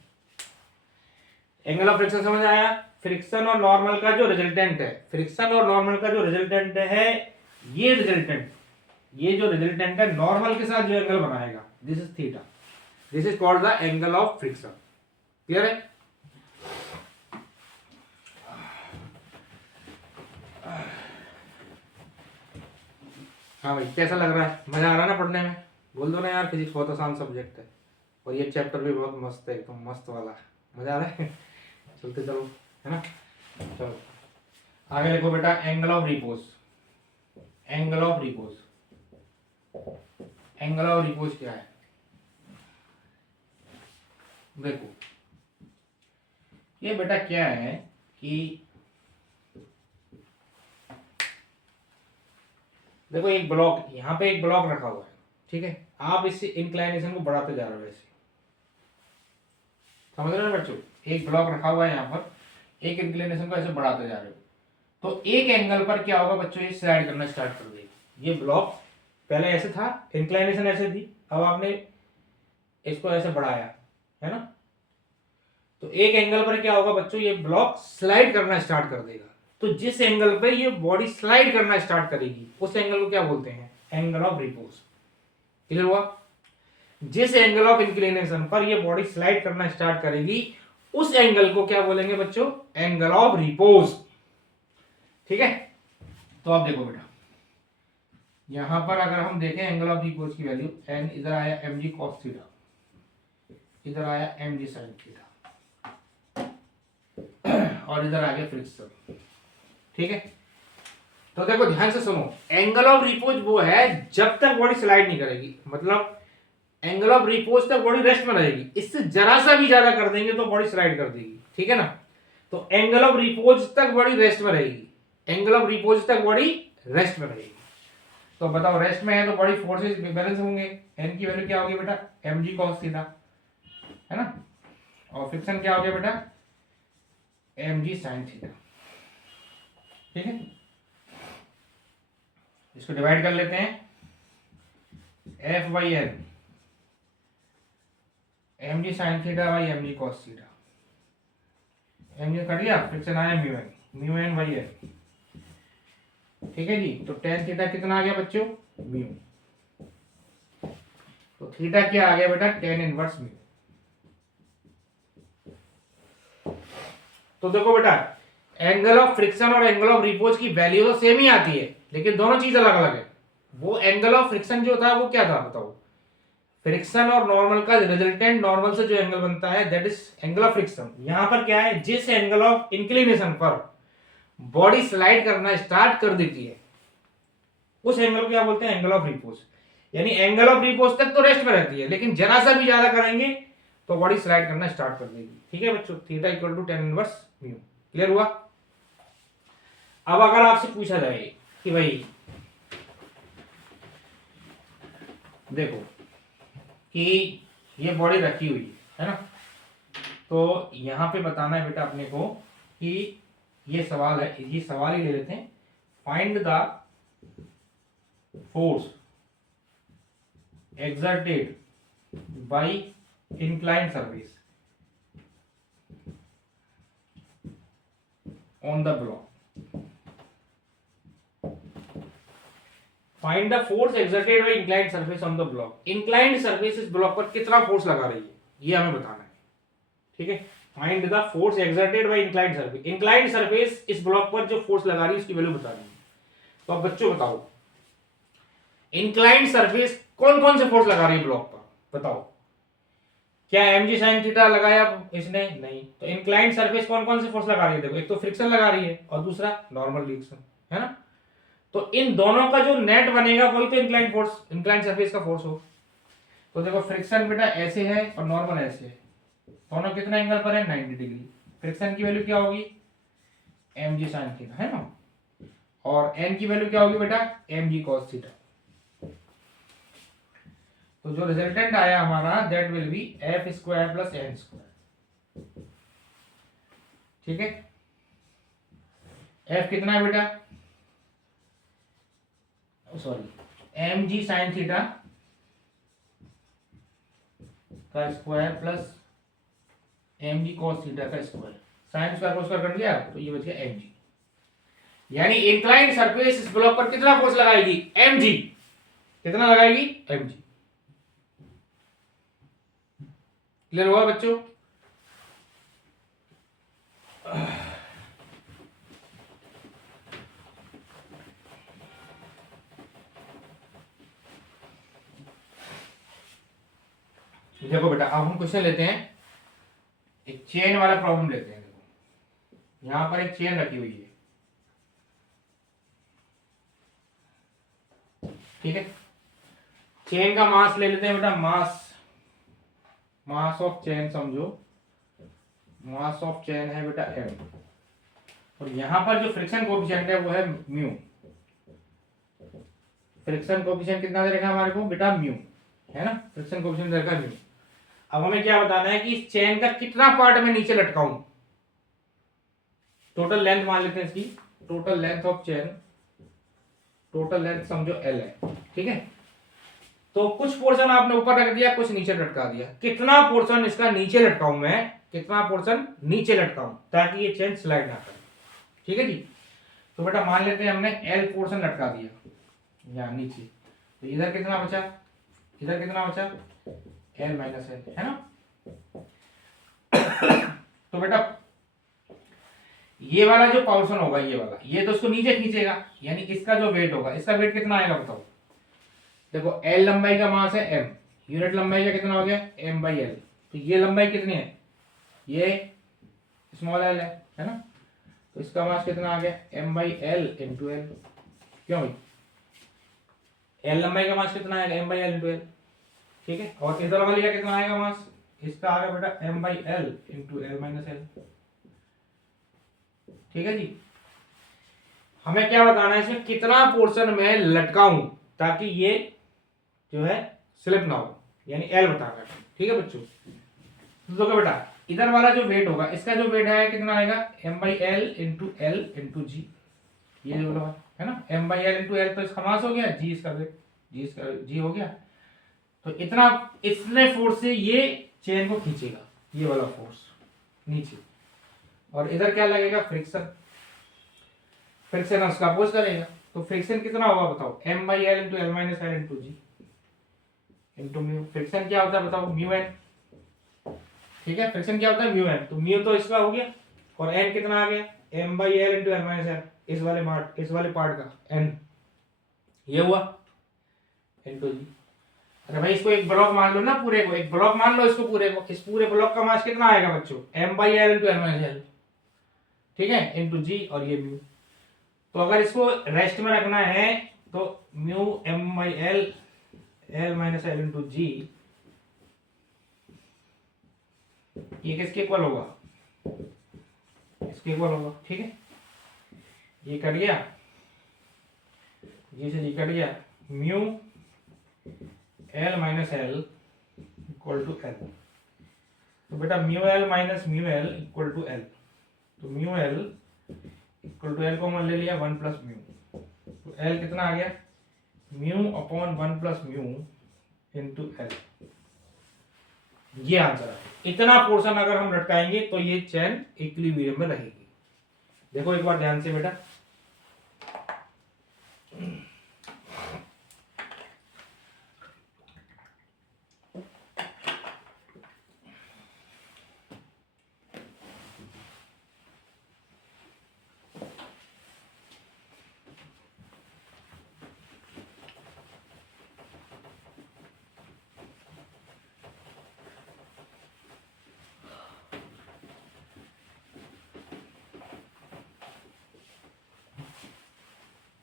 Angle of friction समझ आया। फ्रिक्शन और नॉर्मल का जो रिजल्टेंट है, फ्रिक्शन और नॉर्मल का जो रिजल्टेंट है, ये रिजल्टेंट, ये जो रिजल्टेंट है नॉर्मल के साथ जो एंगल बनाएगा, this is theta, this is called the angle of friction. Clear है। हाँ भाई कैसा लग रहा है, मजा आ रहा है ना पढ़ने में, बोल दो ना यार, फिजिक्स बहुत आसान सब्जेक्ट है और ये चैप्टर भी बहुत मस्त है, एकदम मस्त वाला, मजा आ रहा है। चलते चलो, है ना, चलो आगे देखो बेटा, angle of repose, angle of repose, angle of repose क्या है, देखो ये बेटा क्या है कि देखो एक ब्लॉक, यहाँ पे एक ब्लॉक रखा हुआ है, ठीक है, आप इससे इंक्लाइनेशन को बढ़ाते जा रहे हो ऐसे, समझ रहे हो ना बच्चों, एक ब्लॉक रखा हुआ है यहाँ पर, एक इंक्लिनेशन को ऐसे बढ़ाते जा रहे हो, तो एक एंगल पर क्या होगा बच्चों, ये स्लाइड करना स्टार्ट कर देगा। ये ब्लॉक पहले ऐसे था, इंक्लाइनेशन ऐसे थी, अब आपने इसको ऐसे बढ़ाया है ना, तो एक एंगल पर क्या होगा बच्चों, ये ब्लॉक स्लाइड करना स्टार्ट कर देगा। तो जिस एंगल पे ये बॉडी स्लाइड करना स्टार्ट करेगी उस एंगल को क्या बोलते हैं, एंगल ऑफ रिपोज। क्लियर हुआ? जिस एंगल ऑफ इंक्लिनेशन पर ये बॉडी स्लाइड करना स्टार्ट करेगी उस एंगल को क्या बोलेंगे बच्चों, एंगल ऑफ रिपोज। ठीक है, तो आप देखो बेटा, यहां पर अगर हम देखें एंगल ऑफ रिपोज की वैल्यू एन, इधर आया एम जी कॉस थीटा, इधर आया एम जी साइन थीटा, और इधर आ गया फ्रिक्शन। ठीक है, तो देखो ध्यान से सुनो, एंगल ऑफ रिपोज वो है जब तक बॉडी स्लाइड नहीं करेगी, मतलब एंगल ऑफ रिपोज तक बॉडी रेस्ट में रहेगी, इससे जरा सा भी ज्यादा कर देंगे तो बॉडी स्लाइड कर देगी। ठीक है ना, तो एंगल ऑफ रिपोज तक बॉडी रेस्ट में रहेगी, एंगल ऑफ रिपोज तक बॉडी रेस्ट में रहेगी। तो बताओ रेस्ट में है तो बॉडी फोर्सेस बैलेंस होंगे, एन की वैल्यू क्या होगी बेटा, एम जी कॉस थीटा, है ना, और फ्रिक्शन क्या हो गया बेटा, एम जी साइन थीटा। ठीक है, इसको डिवाइड कर लेते हैं, F by N, M G sine theta by M G cos theta, M G cut गया, फ्रिक्शन आया म्यू एन बाई एन। ठीक है जी, तो टेन थीटा कितना आ गया बच्चों, म्यू, तो थीटा क्या आ गया बेटा, टेन इनवर्स म्यू। तो देखो बेटा, एंगल ऑफ फ्रिक्शन और एंगल ऑफ रिपोज की वैल्यू तो सेम ही आती है, लेकिन दोनों चीज अलग अलग है। वो एंगल ऑफ फ्रिक्शन जो था वो क्या था बताओ, फ्रिक्शन और नॉर्मल का रिजल्टेंट नॉर्मल से जो एंगल बनता है that is angle of friction. यहां पर क्या है, जिस एंगल ऑफ इंक्लिनेशन पर बॉडी स्लाइड करना स्टार्ट कर देती है उस एंगल को क्या बोलते हैं, एंगल ऑफ रिपोज। यानी एंगल ऑफ रिपोज तक तो रेस्ट में रहती है, लेकिन जरा सा भी ज्यादा करेंगे तो बॉडी स्लाइड करना स्टार्ट कर देगी। ठीक है बच्चों, theta equal to tan inverse mu. Clear हुआ? अब अगर आपसे पूछा जाए कि भाई देखो कि ये बॉडी रखी हुई है ना, तो यहां पे बताना है बेटा अपने को कि ये सवाल है, ये सवाल ही ले लेते हैं, find the force exerted by inclined surface on the block. Find the force exerted by inclined surface on the block. Inclined surface इस ब्लॉक पर कितना फोर्स लगा रही है ये हमें बताना है। ठीक है, find the force exerted by inclined surface. inclined surface इस ब्लॉक पर जो फोर्स लगा रही है उसकी वैल्यू बतानी है। तो अब बच्चों बताओ, इंक्लाइंड सरफेस कौन कौन से फोर्स लगा रही है ब्लॉक पर, बताओ। क्या एम जी साइन थीटा लगाया इसने, नहीं। तो इंक्लाइंड सरफेस कौन कौन से फोर्स लगा रही है, देखो एक तो फ्रिक्शन लगा रही है और दूसरा नॉर्मल रिएक्शन, है ना। तो इन दोनों का जो नेट बनेगा वही तो इंक्लाइंड फोर्स, इंक्लाइंड सरफेस का फोर्स हो। तो देखो फ्रिक्शन बेटा ऐसे है और नॉर्मल ऐसे है, दोनों कितने एंगल पर है, 90 डिग्री। फ्रिक्शन की वैल्यू क्या होगी, एम जी साइन थीटा, है ना, और एन की वैल्यू क्या होगी बेटा, एम जी कॉस थीटा। तो जो रिजल्टेंट आया हमारा that will be F square plus N square. ठीक है, एफ कितना है बेटा, sorry M G sine theta का square plus M G cos theta का स्क्वायर, साइन स्क्वायर को स्क्वायर कर दिया तो ये बच गया एम जी। यानी इंक्लाइंड सरफेस इस ब्लॉक पर कितना फोर्स लगाएगी, एम जी। कितना लगाएगी, एम जी। क्लियर हुआ बच्चों? देखो बेटा अब हम क्वेश्चन लेते हैं, एक चेन वाला प्रॉब्लम लेते हैं। देखो यहां पर एक चेन रखी हुई है, ठीक है। चेन का मास ले लेते हैं बेटा, मास ऑफ चेन समझो, मास ऑफ चेन है बेटा m, और यहां पर जो फ्रिक्शन कोएफिशिएंट है वो है म्यू। फ्रिक्शन कोएफिशिएंट कितना दे रखा है हमारे को बेटा, म्यू, है ना, फ्रिक्शन कोएफिशिएंट दे रखा है म्यू। अब हमें क्या बताना है कि इस चेन का कितना पार्ट मैं नीचे लटकाऊं। टोटल लेंथ मान लेते हैं इसकी, total length of chain, total length समझो एल है, ठीक है। तो कुछ पोर्शन आपने ऊपर रख दिया, कुछ नीचे लटका दिया, कितना पोर्शन इसका नीचे लटकाऊं मैं, कितना पोर्शन नीचे लटकाऊं ताकि ये चेन स्लाइड ना करे, ठीक है जी। तो बेटा मान लेते हैं हमने एल पोर्शन लटका दिया यहाँ नीचे, तो इधर कितना बचा, इधर कितना बचा, एल माइनस एल, है ना। तो बेटा ये वाला जो पोर्शन होगा, ये वाला, ये तो उसको नीचे खींचेगा, यानी इसका जो वेट होगा, इसका वेट कितना आएगा बताओ। देखो एल लंबाई का मास है एम, यूनिट लंबाई का कितना हो गया एम बाई एल, तो ये लंबाई कितनी है, ये स्मॉल एल है ना, तो इसका मास कितना आ गया M by L into L. क्यों भाई, एल लंबाई का मास कितना आएगा M by L into L, ठीक है। और इधर वाली का कितना आएगा मास, इसका आ गया बेटा M by L into L minus L, ठीक है जी। हमें क्या बताना है इसमें, कितना पोर्शन में लटकाऊं ताकि ये जो है स्लिप ना हो, यानी एल बताना है, ठीक है बच्चों। तो देखो बेटा इधर वाला जो वेट होगा, इसका जो वेट है कितना आएगा M by L into G, ये जो वाला है ना, M by L into L, तो इसका मास हो गया, जी इसका वेट, जी हो गया। तो इतना इतने फोर्स से ये चेन को खींचेगा, ये वाला फोर्स नीचे, और इधर क्या लगेगा फ्रिक्शन, फ्रिक्शन उसका अपोज करेगा, तो फ्रिक्शन कितना होगा बताओ M by L into L minus L into G into mu. Friction क्या होता है बताओ म्यू एन, ठीक है, फ्रिक्शन क्या होता है म्यू एन, तो म्यू तो इसका हो गया, और एन कितना आ गया M by L into L minus L, इस वाले पार्ट का एन, ये हुआ इंटू जी। अरे भाई इसको एक ब्लॉक मान लो ना, पूरे को एक ब्लॉक मान लो, इसको पूरे को, इस पूरे ब्लॉक का मास कितना आएगा बच्चों M by L into L minus L, ठीक है, इंटू जी, और ये म्यू। तो अगर इसको रेस्ट में रखना है तो mu M by L L minus L into G, ये किसके इक्वल होगा, इसके इक्वल होगा, ठीक है। ये कट गया, जी से जी कट गया, mu L minus L equal to L, तो बेटा mu L minus mu L equal to L, तो mu L equal to L को मान ले लिया वन प्लस म्यू, तो एल कितना आ गया mu upon one plus mu into L, ये आंसर है। इतना पोर्शन अगर हम लटकाएंगे तो ये चेन इक्विलिब्रियम में रहेगी। देखो एक बार ध्यान से बेटा,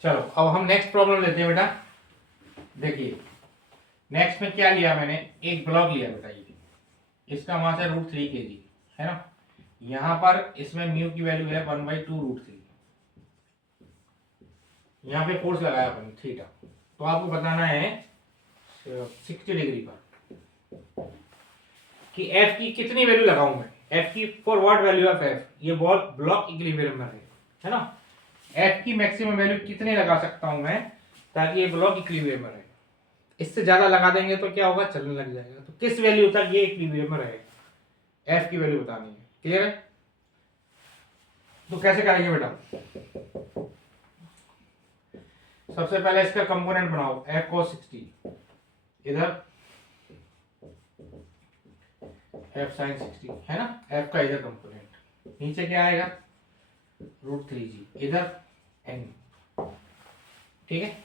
चलो अब हम नेक्स्ट प्रॉब्लम लेते हैं बेटा। देखिए नेक्स्ट में क्या लिया मैंने, एक ब्लॉक लिया बेटा, ये इसका मास है √3 kg, है ना। यहाँ पर इसमें म्यू की वैल्यू है 1/2√3, यहाँ पे फोर्स लगाया अपन थीटा, तो आपको बताना है 60 डिग्री पर कि एफ की कितनी वैल्यू लगाऊं मैं, एफ की for what value of F, ये बॉल ब्लॉक इक्विलिब्रियम में है ना। एफ की मैक्सिमम वैल्यू कितने लगा सकता हूं मैं ताकि ये ब्लॉक इक्विलिब्रियम में रहे, इससे ज्यादा लगा देंगे तो क्या होगा चलने लग जाएगा, तो किस वैल्यू तक ये इक्विलिब्रियम में रहेगा, एफ की वैल्यू बतानी है, क्लियर है। तो कैसे करेंगे बेटा, सबसे पहले इसका कंपोनेंट बनाओ एफ cos 60, इधर एफ sin 60, है ना, एफ का इधर कंपोनेंट, नीचे क्या आएगा √3g, इधर n, ठीक है,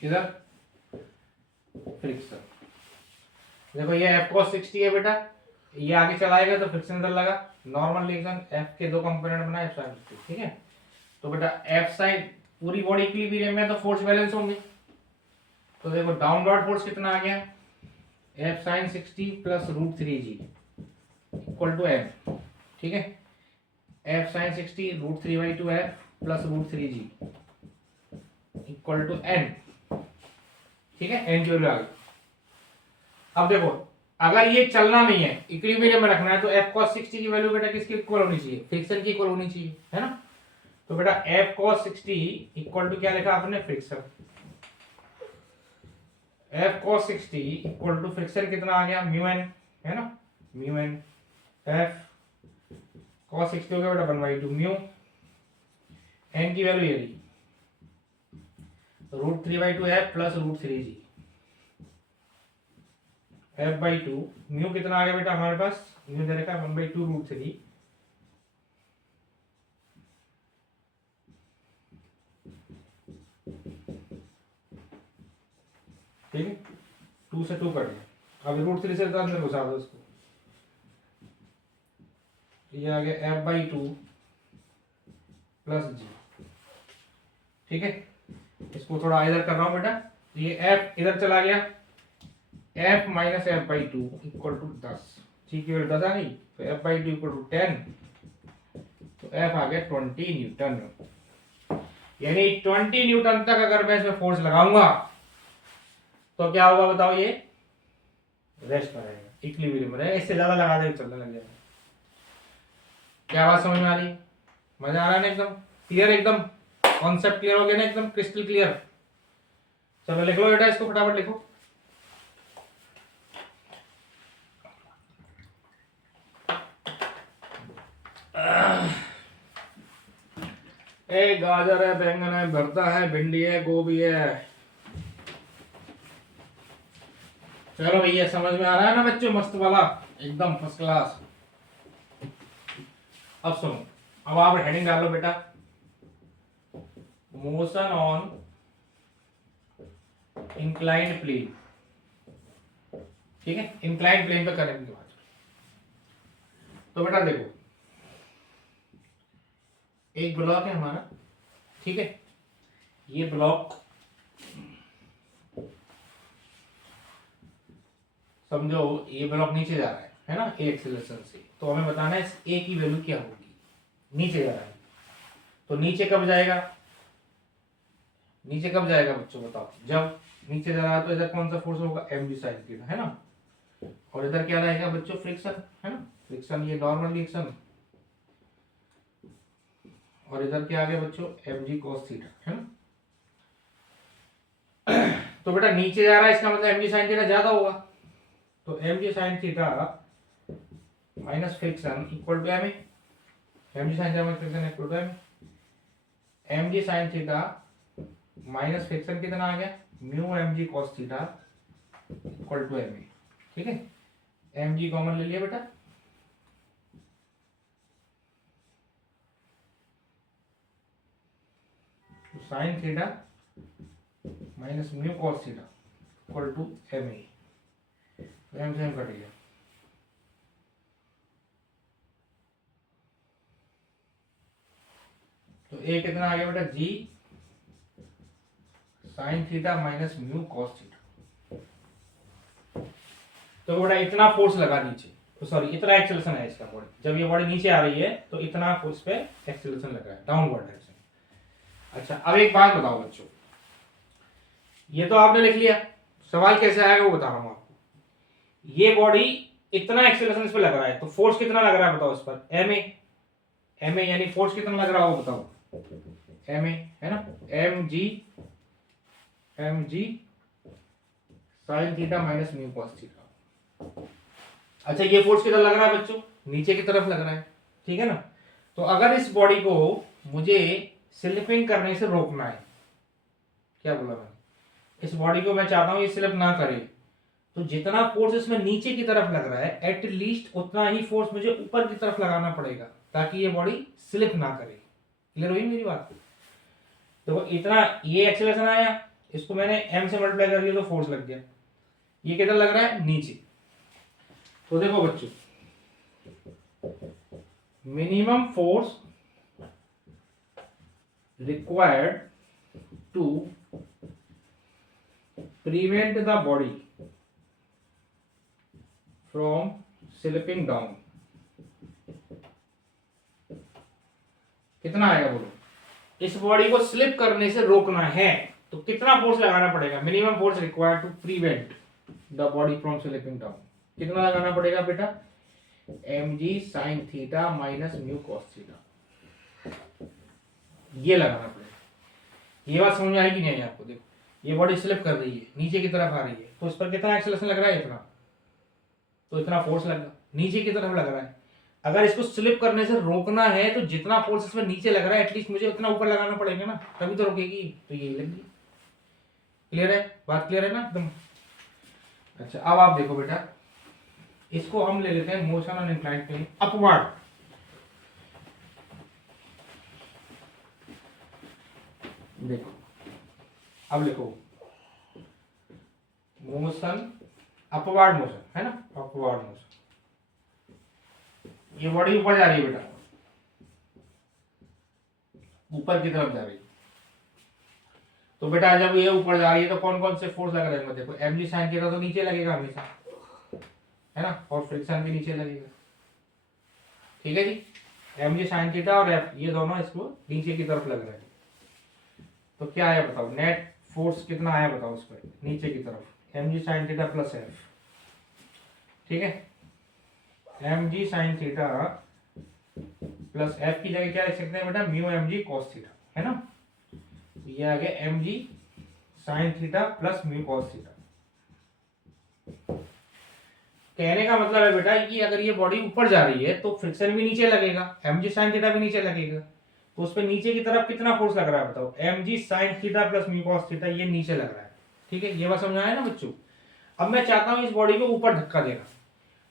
इधर फ्रिक्शन। देखो ये एफ cos 60 है बेटा, ये आगे चलाएगा तो फ्रिक्शन इधर लगा, नॉर्मल रिएक्शन एफ के दो कंपोनेंट बना एफ sin 60, ठीक है। तो बेटा एफ sin, पूरी बॉडी इक्विलिब्रियम में तो फोर्स बैलेंस होंगे, तो देखो डाउनवर्ड फोर्स कितना आ गया F sin 60 plus √3g equal to m, ठीक है, F sin 60 √3/2f plus √3g equal to n, ठीक है, n की वैल्यू आ गई। अब देखो अगर ये चलना नहीं है, इक्विलिब्रियम में रखना है, तो f cos 60 की वैल्यू बेटा किसकी इक्वल होनी चाहिए, फ्रिक्शन की इक्वल होनी चाहिए, है ना। तो बेटा f cos 60 इक्वल टू क्या लिखा आपने, friction. f cos 60 equal to friction कितना आ गया, म्यू एन, है ना, म्यू एन। f cos 60 हो गया बेटा 1/2 म्यू, n की वैल्यू ये रही √3/2 f plus √3g, f/2 mu कितना आ गया बेटा हमारे पास, म्यू दे रखा है 1/2 √3, ठीक है, 2 से 2 कट गया, अब √3 से अंदर घुसा दो उसको, ये आ गया f/2 प्लस जी, ठीक है। इसको थोड़ा इधर कर रहा हूं बेटा, ये f इधर चला गया, f minus f/2 equal to 10, ठीक है, 10 आ गई, तो f/2 इक्वल टू 10, तो f आ गया 20 न्यूटन, यानी 20 न्यूटन तक अगर मैं इसमें फोर्स लगाऊंगा तो क्या होगा बताओ, ये रेस्ट पर रहेगा, इक्विलिब्रियम में रहेगा, इससे ज्यादा लगा दे चलने लग जाएगा। क्या बात समझ में आ रही है, मजा आ रहा है ना, एकदम क्लियर, एकदम कॉन्सेप्ट क्लियर हो गया ना, एकदम क्रिस्टल क्लियर। चलो लिख लो बेटा, इसको फटाफट लिखो। गाजर है, बैंगन है, भरता है, भिंडी है, गोभी है। चलो भैया समझ में आ रहा है ना बच्चों, मस्त वाला, एकदम फर्स्ट क्लास। अब सुनो, अब आप हेडिंग डालो बेटा, मोशन ऑन इंक्लाइंड प्लेन, ठीक है, इंक्लाइंड प्लेन पे करने के बाद। तो बेटा देखो, एक ब्लॉक है हमारा, ठीक है, ये ब्लॉक समझो, ये ब्लॉक नीचे जा रहा है ना, ए एक्सेलरेशन से, तो हमें बताना है इस ए की वैल्यू क्या होगी, नीचे जा रहा है, तो नीचे कब जाएगा, नीचे कब जाएगा बच्चों बताओ, जब नीचे जा रहा है तो इधर कौन सा फोर्स होगा, mg sin थीटा, है ना, और इधर क्या रहेगा बच्चों, फ्रिक्शन, है ना, फ्रिक्शन, ये नॉर्मल रिएक्शन, और इधर क्या आ गया बच्चों, mg cos थीटा, है ना। तो बेटा नीचे जा रहा है, इसका मतलब mg sin थीटा ज्यादा होगा, तो mg sin theta minus friction equal to M, mg sin theta minus friction equal to M, mg sin theta minus friction कितना आ गया, mu mg cos theta equal to M, ठीक है, mg common ले लिया बेटा, तो sin theta minus mu cos theta equal to M, M से एम कट गया, तो ए कितना आ गया बेटा, G sine theta minus mu cos theta. तो बेटा इतना फोर्स लगा नीचे, तो सॉरी इतना एक्सेलरेशन है इसका बॉडी, जब ये बॉडी नीचे आ रही है तो इतना फोर्स पे एक्सेलरेशन लगा है, डाउनवर्ड डायरेक्शन। अच्छा अब एक बात बताओ बच्चों, ये तो आपने लिख लिया, सवाल कैसे आएगा वो बता रहा हूं आपको। ये बॉडी इतना एक्सेलरेशन इस पे लग रहा है, तो फोर्स कितना लग रहा है बताओ इस पर, एम ए यानी फोर्स कितना लग रहा होगा बताओ, एम ए, है ना, M G sine theta minus mu cos theta. अच्छा ये फोर्स किधर लग रहा है बच्चों, नीचे की तरफ लग रहा है, ठीक है ना। तो अगर इस बॉडी को मुझे स्लिपिंग करने से रोकना है, क्या बोला मैंने, इस बॉडी को मैं चाहता हूं ये स्लिप ना करे, तो जितना फोर्स इसमें नीचे की तरफ लग रहा है एटलीस्ट उतना ही फोर्स मुझे ऊपर की तरफ लगाना पड़ेगा, ताकि ये बॉडी स्लिप ना करे। क्लियर हुई मेरी बात। तो इतना ये एक्सेलरेशन आया, इसको मैंने m से मल्टीप्लाई कर दिया तो फोर्स लग गया, ये किधर लग रहा है, नीचे। तो देखो बच्चों, minimum force required to prevent the body from slipping down कितना आएगा बोलो, इस बॉडी को स्लिप करने से रोकना है तो कितना फोर्स लगाना पड़ेगा, minimum force required to prevent the body from slipping down, कितना लगाना पड़ेगा बेटा, M G sine theta minus mu cos theta, ये लगाना पड़ेगा। ये बात समझ में आएगी नहीं आपको? देखो ये बॉडी स्लिप कर रही है, नीचे की तरफ आ रही है, तो उस पर कितना एक्सेलरेशन लग रहा है, इतना, तो इतना फोर्स लगा, नीचे की तरफ लग रहा है। अगर इसको स्लिप करने से रोकना है तो जितना फोर्स इसमें नीचे लग रहा है एटलीस्ट मुझे उतना ऊपर लगाना पड़ेगा ना, तभी तो रुकेगी। तो ये लगी। क्लियर है? बात क्लियर है ना एकदम? अच्छा अब आप देखो बेटा, इसको हम ले लेते हैं motion on inclined plane upward. देखो अब लिखो मोशन, अपवर्ड मोशन है ना, अपवर्ड मोशन। ये बॉडी ऊपर जा रही है बेटा, ऊपर की तरफ जा रही है। तो बेटा जब ये ऊपर जा रही है तो कौन कौन से फोर्स लग रहे हैं? देखो एम जी साइन थीटा तो नीचे लगेगा हमेशा, है ना, और फ्रिक्शन भी नीचे लगेगा। ठीक है जी, एम जी साइन थीटा और एफ ये दोनों इसको नीचे की तरफ लग रहे हैं। तो क्या आया बताओ, नेट फोर्स कितना आया बताओ उस पर नीचे की तरफ, M G sine theta plus F. ठीक है, M G sine theta plus F की जगह क्या लिख सकते हैं बेटा, mu M G cos theta, है ना। ये आ गया M G sine theta plus mu cos theta. कहने का मतलब है बेटा कि अगर ये बॉडी ऊपर जा रही है तो फ्रिक्शन भी नीचे लगेगा, एम जी साइन थीटा भी नीचे लगेगा, तो उस पर नीचे की तरफ कितना फोर्स लग रहा है बताओ, M G sine theta plus mu cos theta, ये नीचे लग रहा है। ठीक है, ये बात समझ आया ना बच्चों? अब मैं चाहता हूं इस बॉडी को ऊपर धक्का देना,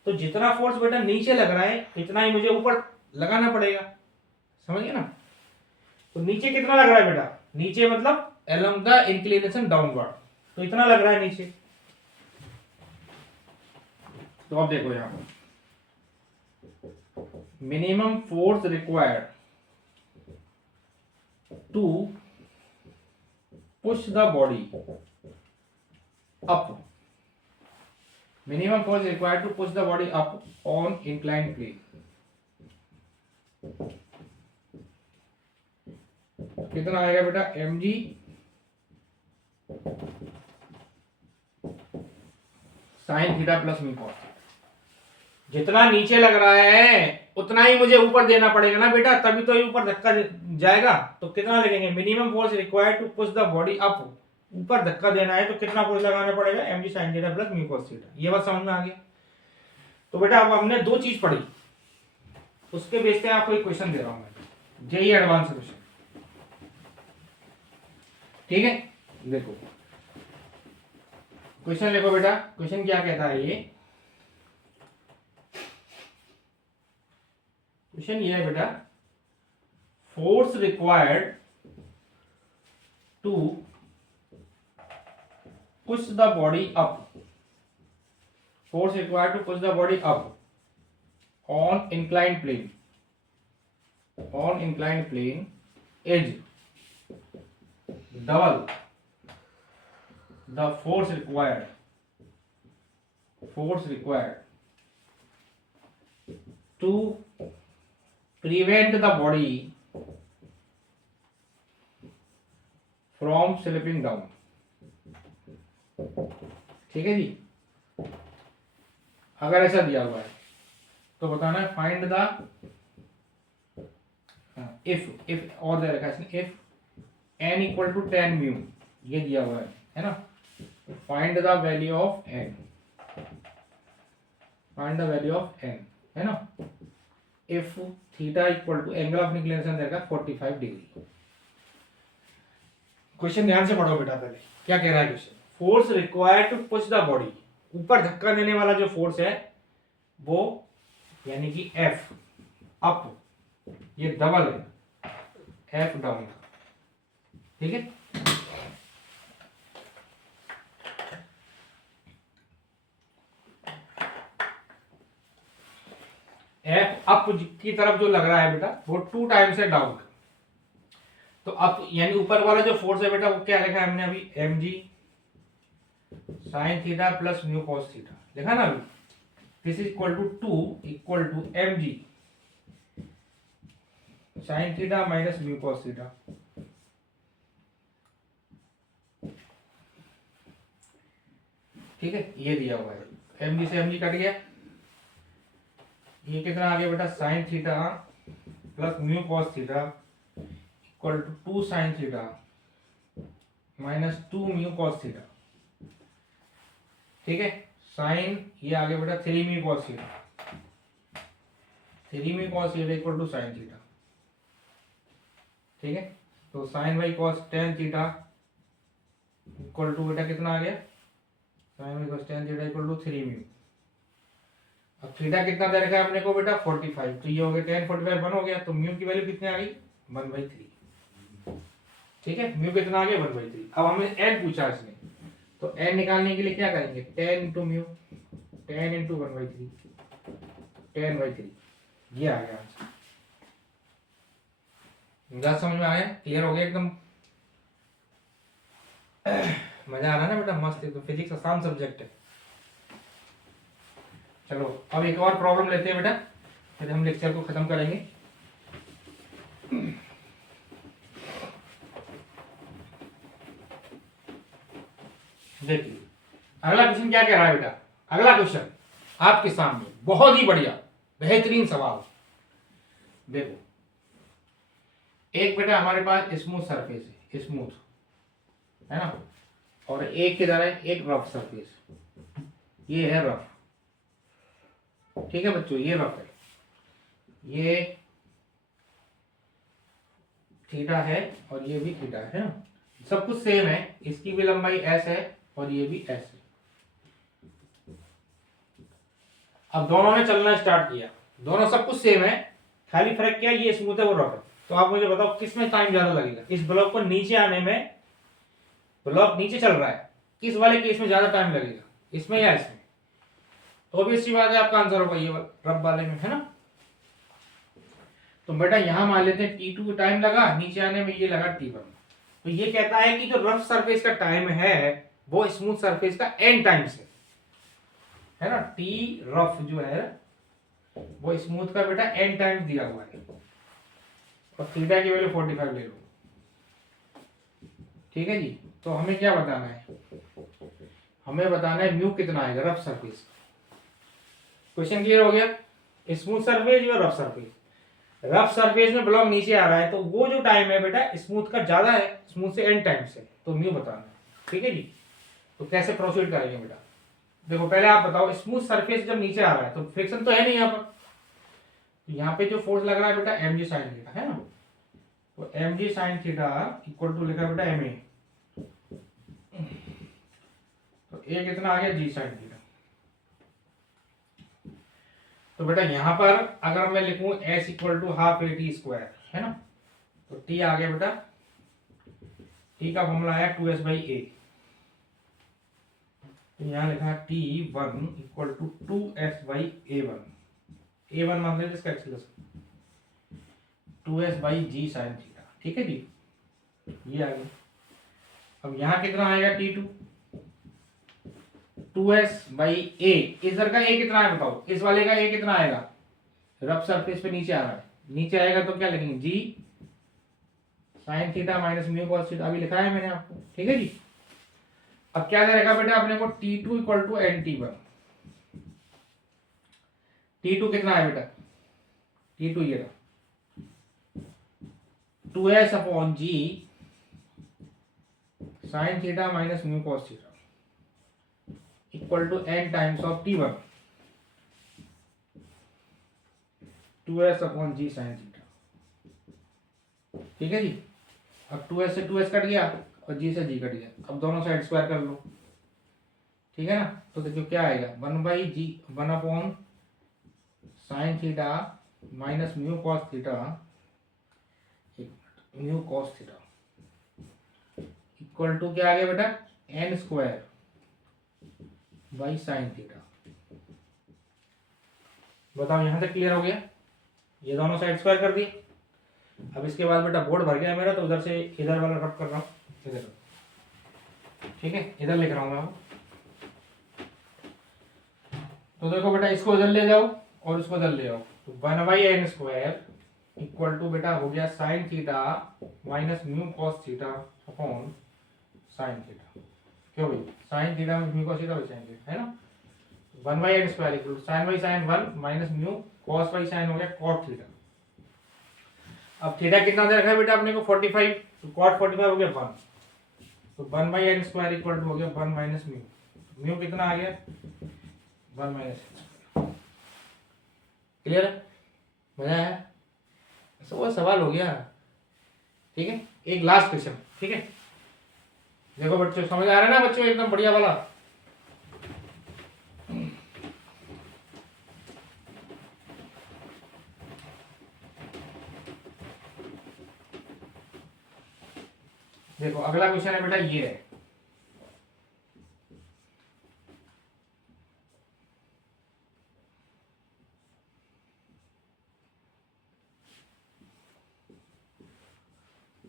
तो जितना फोर्स बेटा नीचे लग रहा है इतना ही मुझे ऊपर लगाना पड़ेगा, समझ गए ना। तो नीचे कितना लग रहा है बेटा, नीचे मतलब along द इंक्लिनेशन डाउनवर्ड, तो इतना लग रहा है नीचे। तो अब देखो यहां पर minimum force required to push the body up, minimum force required to push the body up on inclined plane. कितना आएगा बेटा, M G sine theta plus mu cos. जितना नीचे लग रहा है उतना ही मुझे ऊपर देना पड़ेगा ना बेटा, तभी तो ये ऊपर धक्का जाएगा। तो कितना लगेंगे, minimum force required to push the body up, ऊपर धक्का देना है तो कितना फोर्स लगाना पड़ेगा, M G sine theta plus mu cos theta. ये बात समझ में आ गया? तो बेटा अब हमने दो चीज पढ़ी, उसके बेस पे आपको एक क्वेश्चन दे रहा हूं मैं, जेई एडवांस क्वेश्चन। ठीक है, देखो क्वेश्चन देखो बेटा, क्वेश्चन क्या कहता है ये, क्वेश्चन ये है बेटा, force required to push the body up, force required to push the body up on inclined plane, on inclined plane is double the force required to prevent the body from slipping down। ठीक है जी, अगर ऐसा दिया हुआ है तो बताना है फाइंड द, इफ और दे रखा है इसने, if n equal to 10 mu, ये दिया हुआ है ना, find the value of n, find the value of n, है ना। If theta equal to angle of inclination देगा 45 डिग्री। क्वेश्चन ध्यान से पढ़ो बेटा, पहले क्या कह रहा है question, force required to push the body, ऊपर धक्का देने वाला जो फोर्स है वो यानी कि F अप, ये डबल है F डाउन। ठीक है, F अप की तरफ जो लग रहा है बेटा वो 2 टाइम्स है डाउन। तो अप यानी ऊपर वाला जो फोर्स है बेटा वो क्या लिखा है हमने अभी, M G sine theta plus mu cos theta लिखा ना अभी, this is equal to 2 equal to M G sine theta minus mu cos theta. ठीक है, ये दिया हुआ है। एम जी से एम जी कट गया, ये कितना आ गया बेटा sine theta plus mu cos theta equal to 2 sine theta minus 2 mu cos theta. ठीक है, साइन ये आ गया बेटा 3 mu cos theta, 3 mu cos theta equal to sine theta. ठीक है, तो sine by cos tan theta equal to बेटा कितना आ गया, sine by cos tan theta equal to 3 mu. अब थीटा कितना दे रखा है अपने को बेटा 45, तो ये हो गया टेन 45 1 हो गया, तो म्यू की वैल्यू कितनी आ गई 1/3। ठीक है, म्यू कितना आ गया 1/3। अब हमें n पूछा इसने, तो n निकालने के लिए क्या करेंगे 10 इंटू म्यू, 10 इंटू 1/3, 10/3, ये आ गया आंसर। बात समझ में आया, क्लियर हो गया एकदम। मजा आ रहा है ना बेटा, मस्त एकदम, फिजिक्स आसान सब्जेक्ट है। चलो अब एक और प्रॉब्लम लेते हैं बेटा, फिर हम लेक्चर को खत्म करेंगे। देखिए अगला क्वेश्चन क्या कह रहा है बेटा, अगला क्वेश्चन आपके सामने बहुत ही बढ़िया बेहतरीन सवाल। देखो एक बेटा हमारे पास स्मूथ सरफेस है, स्मूथ है ना, और एक किधर है, एक रफ सरफेस, ये है रफ। ठीक है बच्चों, ये रफ है, ये थीटा है और ये भी थीटा है ना, सब कुछ सेम है, इसकी भी लंबाई एस है और ये भी एस है। अब दोनों ने चलना स्टार्ट किया, दोनों सब कुछ सेम है, खाली फर्क क्या है, ये स्मूथ है वो रफ है। तो आप मुझे बताओ किस में टाइम ज्यादा लगेगा, इस ब्लॉक को नीचे आने में, ब्लॉक नीचे चल रहा है, किस वाले केस में ज्यादा टाइम लगेगा, इसमें या इसमें? तो ऑब्वियसली बात है आपका आंसर होगा ये रफ वाले में, है ना। तो बेटा यहां मान लेते हैं T2 टाइम लगा, नीचे आने में ये लगा T1। तो ये कहता है कि जो रफ सरफेस का टाइम है वो स्मूथ सरफेस का n टाइम्स है ना। T रफ जो है वो स्मूथ का बेटा n टाइम्स दिया हुआ है, और थीटा की वैल्यू 45 ले लो। ठीक है जी, तो हमें क्या बताना है, हमें बताना है म्यू कितना आएगा रफ सरफेस। क्वेश्चन क्लियर हो गया, स्मूथ सरफेस और रफ सरफेस। रफ सरफेस में ब्लॉक नीचे आ रहा है, तो वो जो टाइम है बेटा स्मूथ का ज्यादा है, स्मूथ से n टाइम्स है, तो म्यू बताना है। ठीक है जी, तो कैसे प्रोसीड करेंगे बेटा, देखो पहले आप बताओ, स्मूथ सरफेस जब नीचे आ रहा है तो फ्रिक्शन तो है नहीं यहाँ पर, तो यहाँ पे जो फोर्स लग रहा है बेटा mg sin थीटा है ना, तो mg sin theta equal to लिखा बेटा ma, तो a कितना आ गया g sin थीटा। तो बेटा यहाँ पर अगर मैं लिखूं s equal to half a t square है ना, तो t आ गया बेटा, t का फॉर्मूला है 2s/a, तो यहाँ लिखा है T1 equal to 2s/a1, a1 मान लेते इसका एक्सीलरेशन 2s/g sin थीटा। ठीक है जी, ये आ गया। अब यहाँ कितना आएगा T2 2s/a, इधर का a कितना है बताओ, इस वाले का a कितना आएगा, रफ सरफेस पे नीचे आ रहा है, नीचे आएगा तो क्या लिखेंगे g sin theta minus mu cos theta, अभी लिखा है मैंने आपको। ठीक है जी, अब क्या करेगा बेटा अपने को T2 equal to NT1, T2 कितना है बेटा, T2 ये रहा 2s/g sin theta minus mu cos theta equal to n times of T1 2s/g sin theta. ठीक है जी, अब 2s से 2s कट गया और g से g कट गया, अब दोनों साइड स्क्वायर कर लो। ठीक है ना, तो देखो क्या आएगा 1/g 1 sin theta minus mu cos theta, mu cos theta equal to क्या आ गया बेटा n square by sine theta. बताओ यहां तक क्लियर हो गया, ये दोनों साइड स्क्वायर कर दिए। अब इसके बाद बेटा बोर्ड भर गया मेरा, तो उधर से इधर वाला रब कर रहा हूं, इधर। ठीक है, इधर लिख रहा हूं मैं। तो देखो बेटा इसको इधर ले जाओ और इसको इधर ले आओ, तो 1/n स्क्वायर इक्वल टू बेटा हो गया sine theta minus mu cos theta upon sine theta. क्यों भाई, sine theta mu cos theta sine theta है ना, one by N square equal to sine by sine 1 minus mu cos by sine हो गया cot theta. अब theta कितना दे रखा है बेटा अपने को 45, तो कॉट 45 हो गया 1, तो 1 by N square equal to हो गया 1 माइनस म्यू, म्यू कितना आ गया 1 माइनस। क्लियर है, मजा आया, ऐसा वो सवाल हो गया। ठीक है, एक लास्ट क्वेश्चन। ठीक है, देखो बच्चों समझ आ रहा है ना बच्चों, एकदम बढ़िया वाला। देखो अगला क्वेश्चन है बेटा ये है,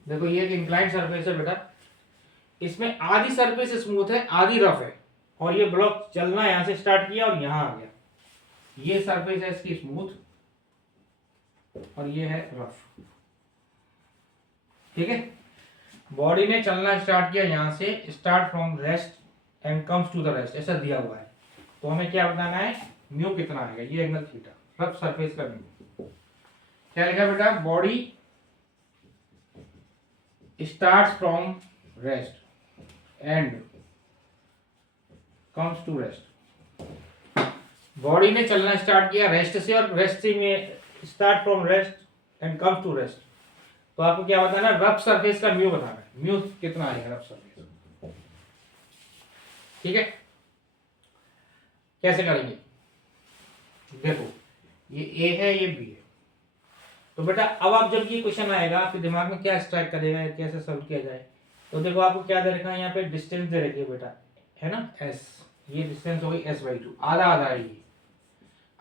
देखो ये एक इंक्लाइंड सरफेस है बेटा, इसमें आधी सरफेस स्मूथ है आधी रफ है, और ये ब्लॉक चलना यहां से स्टार्ट किया और यहां आ गया। ये सरफेस है इसकी स्मूथ और ये है रफ। ठीक है, बॉडी ने चलना स्टार्ट किया यहां से, start from rest and comes to the rest, ऐसा दिया हुआ है। तो हमें क्या बताना है, म्यू कितना आएगा, ये एंगल थीटा, रफ सरफेस का म्यू। क्या लिखा बेटा, body starts from rest and comes to rest. Body ने चलना स्टार्ट किया रेस्ट से, और रेस्ट से में start from rest and comes to rest. तो आपको क्या बताना है, रफ सरफेस का म्यू बताना है, म्यू कितना आएगा रफ सरफेस। ठीक है, कैसे करेंगे, देखो ये ए है ये बी है, तो बेटा अब आप जब ये क्वेश्चन आएगा आपके दिमाग में क्या स्ट्राइक करेगा, कैसे सॉल्व किया जाए। तो देखो आपको क्या दे रखा है, यहाँ पे डिस्टेंस दे रखी है बेटा, है ना एस, ये डिस्टेंस हो गई s/2, आधा आधा है ये,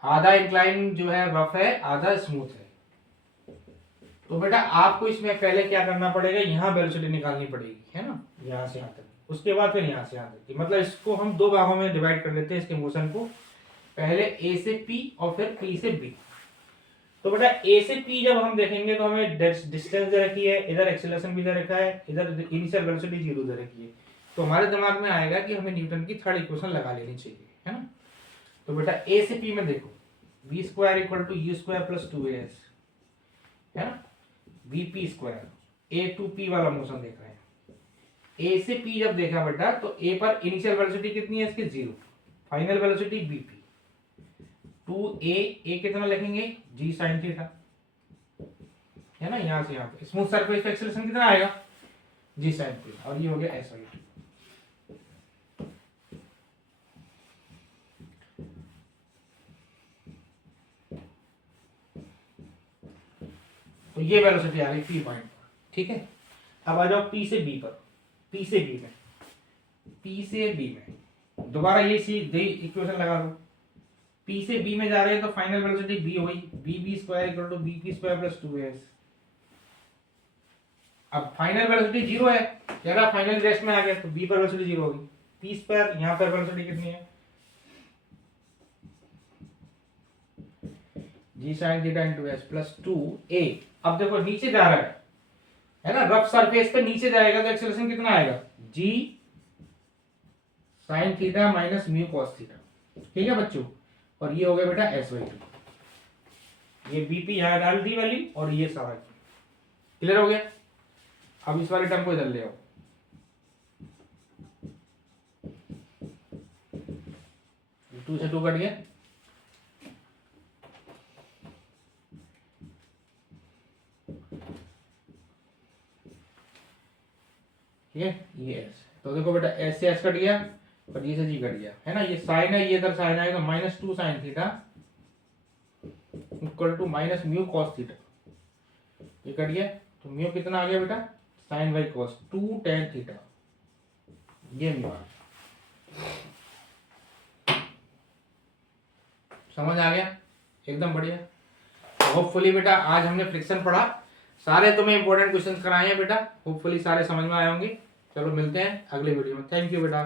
आधा इंक्लाइन जो है रफ है आधा स्मूथ है। तो बेटा आपको इसमें पहले क्या करना पड़ेगा, यहाँ वेलोसिटी निकालनी पड़ेगी, है ना, यहाँ से यहाँ तक, उसके बाद फिर यहाँ से यहाँ तक। मतलब इसको हम दो भागों में डिवाइड कर लेते हैं इसके मोशन को, पहले ए से पी और फिर पी से बी। तो बेटा ए से पी जब हम देखेंगे तो हमें डिस्टेंस दे रखी है, इधर एक्सेलरेशन भी दे रखा है, इधर इनिशियल वेलोसिटी 0 दे रखी है। तो हमारे दिमाग में आएगा कि हमें न्यूटन की थर्ड इक्वेशन लगा लेनी चाहिए, है ना। तो बेटा ए से पी में देखो v square equal to u square plus 2as, है ना, vp square, a to p वाला मोशन देख रहे हैं। a से p जब देखा बेटा तो a पर इनिशियल वेलोसिटी कितनी है इसकी 0, फाइनल वेलोसिटी bp, 2a कितना लिखेंगे g sin थीटा, है ना, यहां से यहां पे स्मूथ सरफेस पे एक्सेलरेशन कितना आएगा g sin थीटा, और ये हो गया s/2। तो ये वेलोसिटी आ गई पी पॉइंट पर। ठीक है, अब आ जाओ पी से बी पर, पी से बी में, पी से बी में दोबारा ये इक्वेशन लगा लो। पी से बी में जा रहे हैं तो फाइनल वेलोसिटी बी हो गई, bb square equal to bp square plus 2as। अब फाइनल वेलोसिटी 0 है, कह रहा फाइनल रेस्ट में आ गया, तो b पर वेलोसिटी 0 होगी, p स्क्वायर यहाँ पर वेलोसिटी कितनी है g sin theta into s plus 2a। अब देखो नीचे जा रहा है ना, रफ सरफेस पे नीचे जाएगा तो एक्सेलरेशन कितना आएगा g sin theta minus mu cos theta. ठीक है बच्चों, और ये हो गया बेटा s/2, ये bp यहां डाल दी वैल्यू और ये सारा क्लियर हो गया। अब इस वाले टर्म को इधर ले आओ, टू से टू कट गया, ठीक है, ये एस। तो देखो बेटा एस से एस कट गया और ये से जी कट गया, है ना, ये साइन है, ये इधर साइन आएगा, minus 2 sin theta equal to minus mu cos theta, ये कट गया, तो म्यू कितना आ गया बेटा sine by cos 2 tan theta, ये म्यू आ गया। समझ आ गया, एकदम बढ़िया। होपफुली बेटा आज हमने फ्रिक्शन पढ़ा, सारे तुम्हें इंपॉर्टेंट क्वेश्चंस कराए हैं बेटा, होपफुली सारे समझ में आए होंगे। चलो मिलते हैं अगले वीडियो में, थैंक यू बेटा।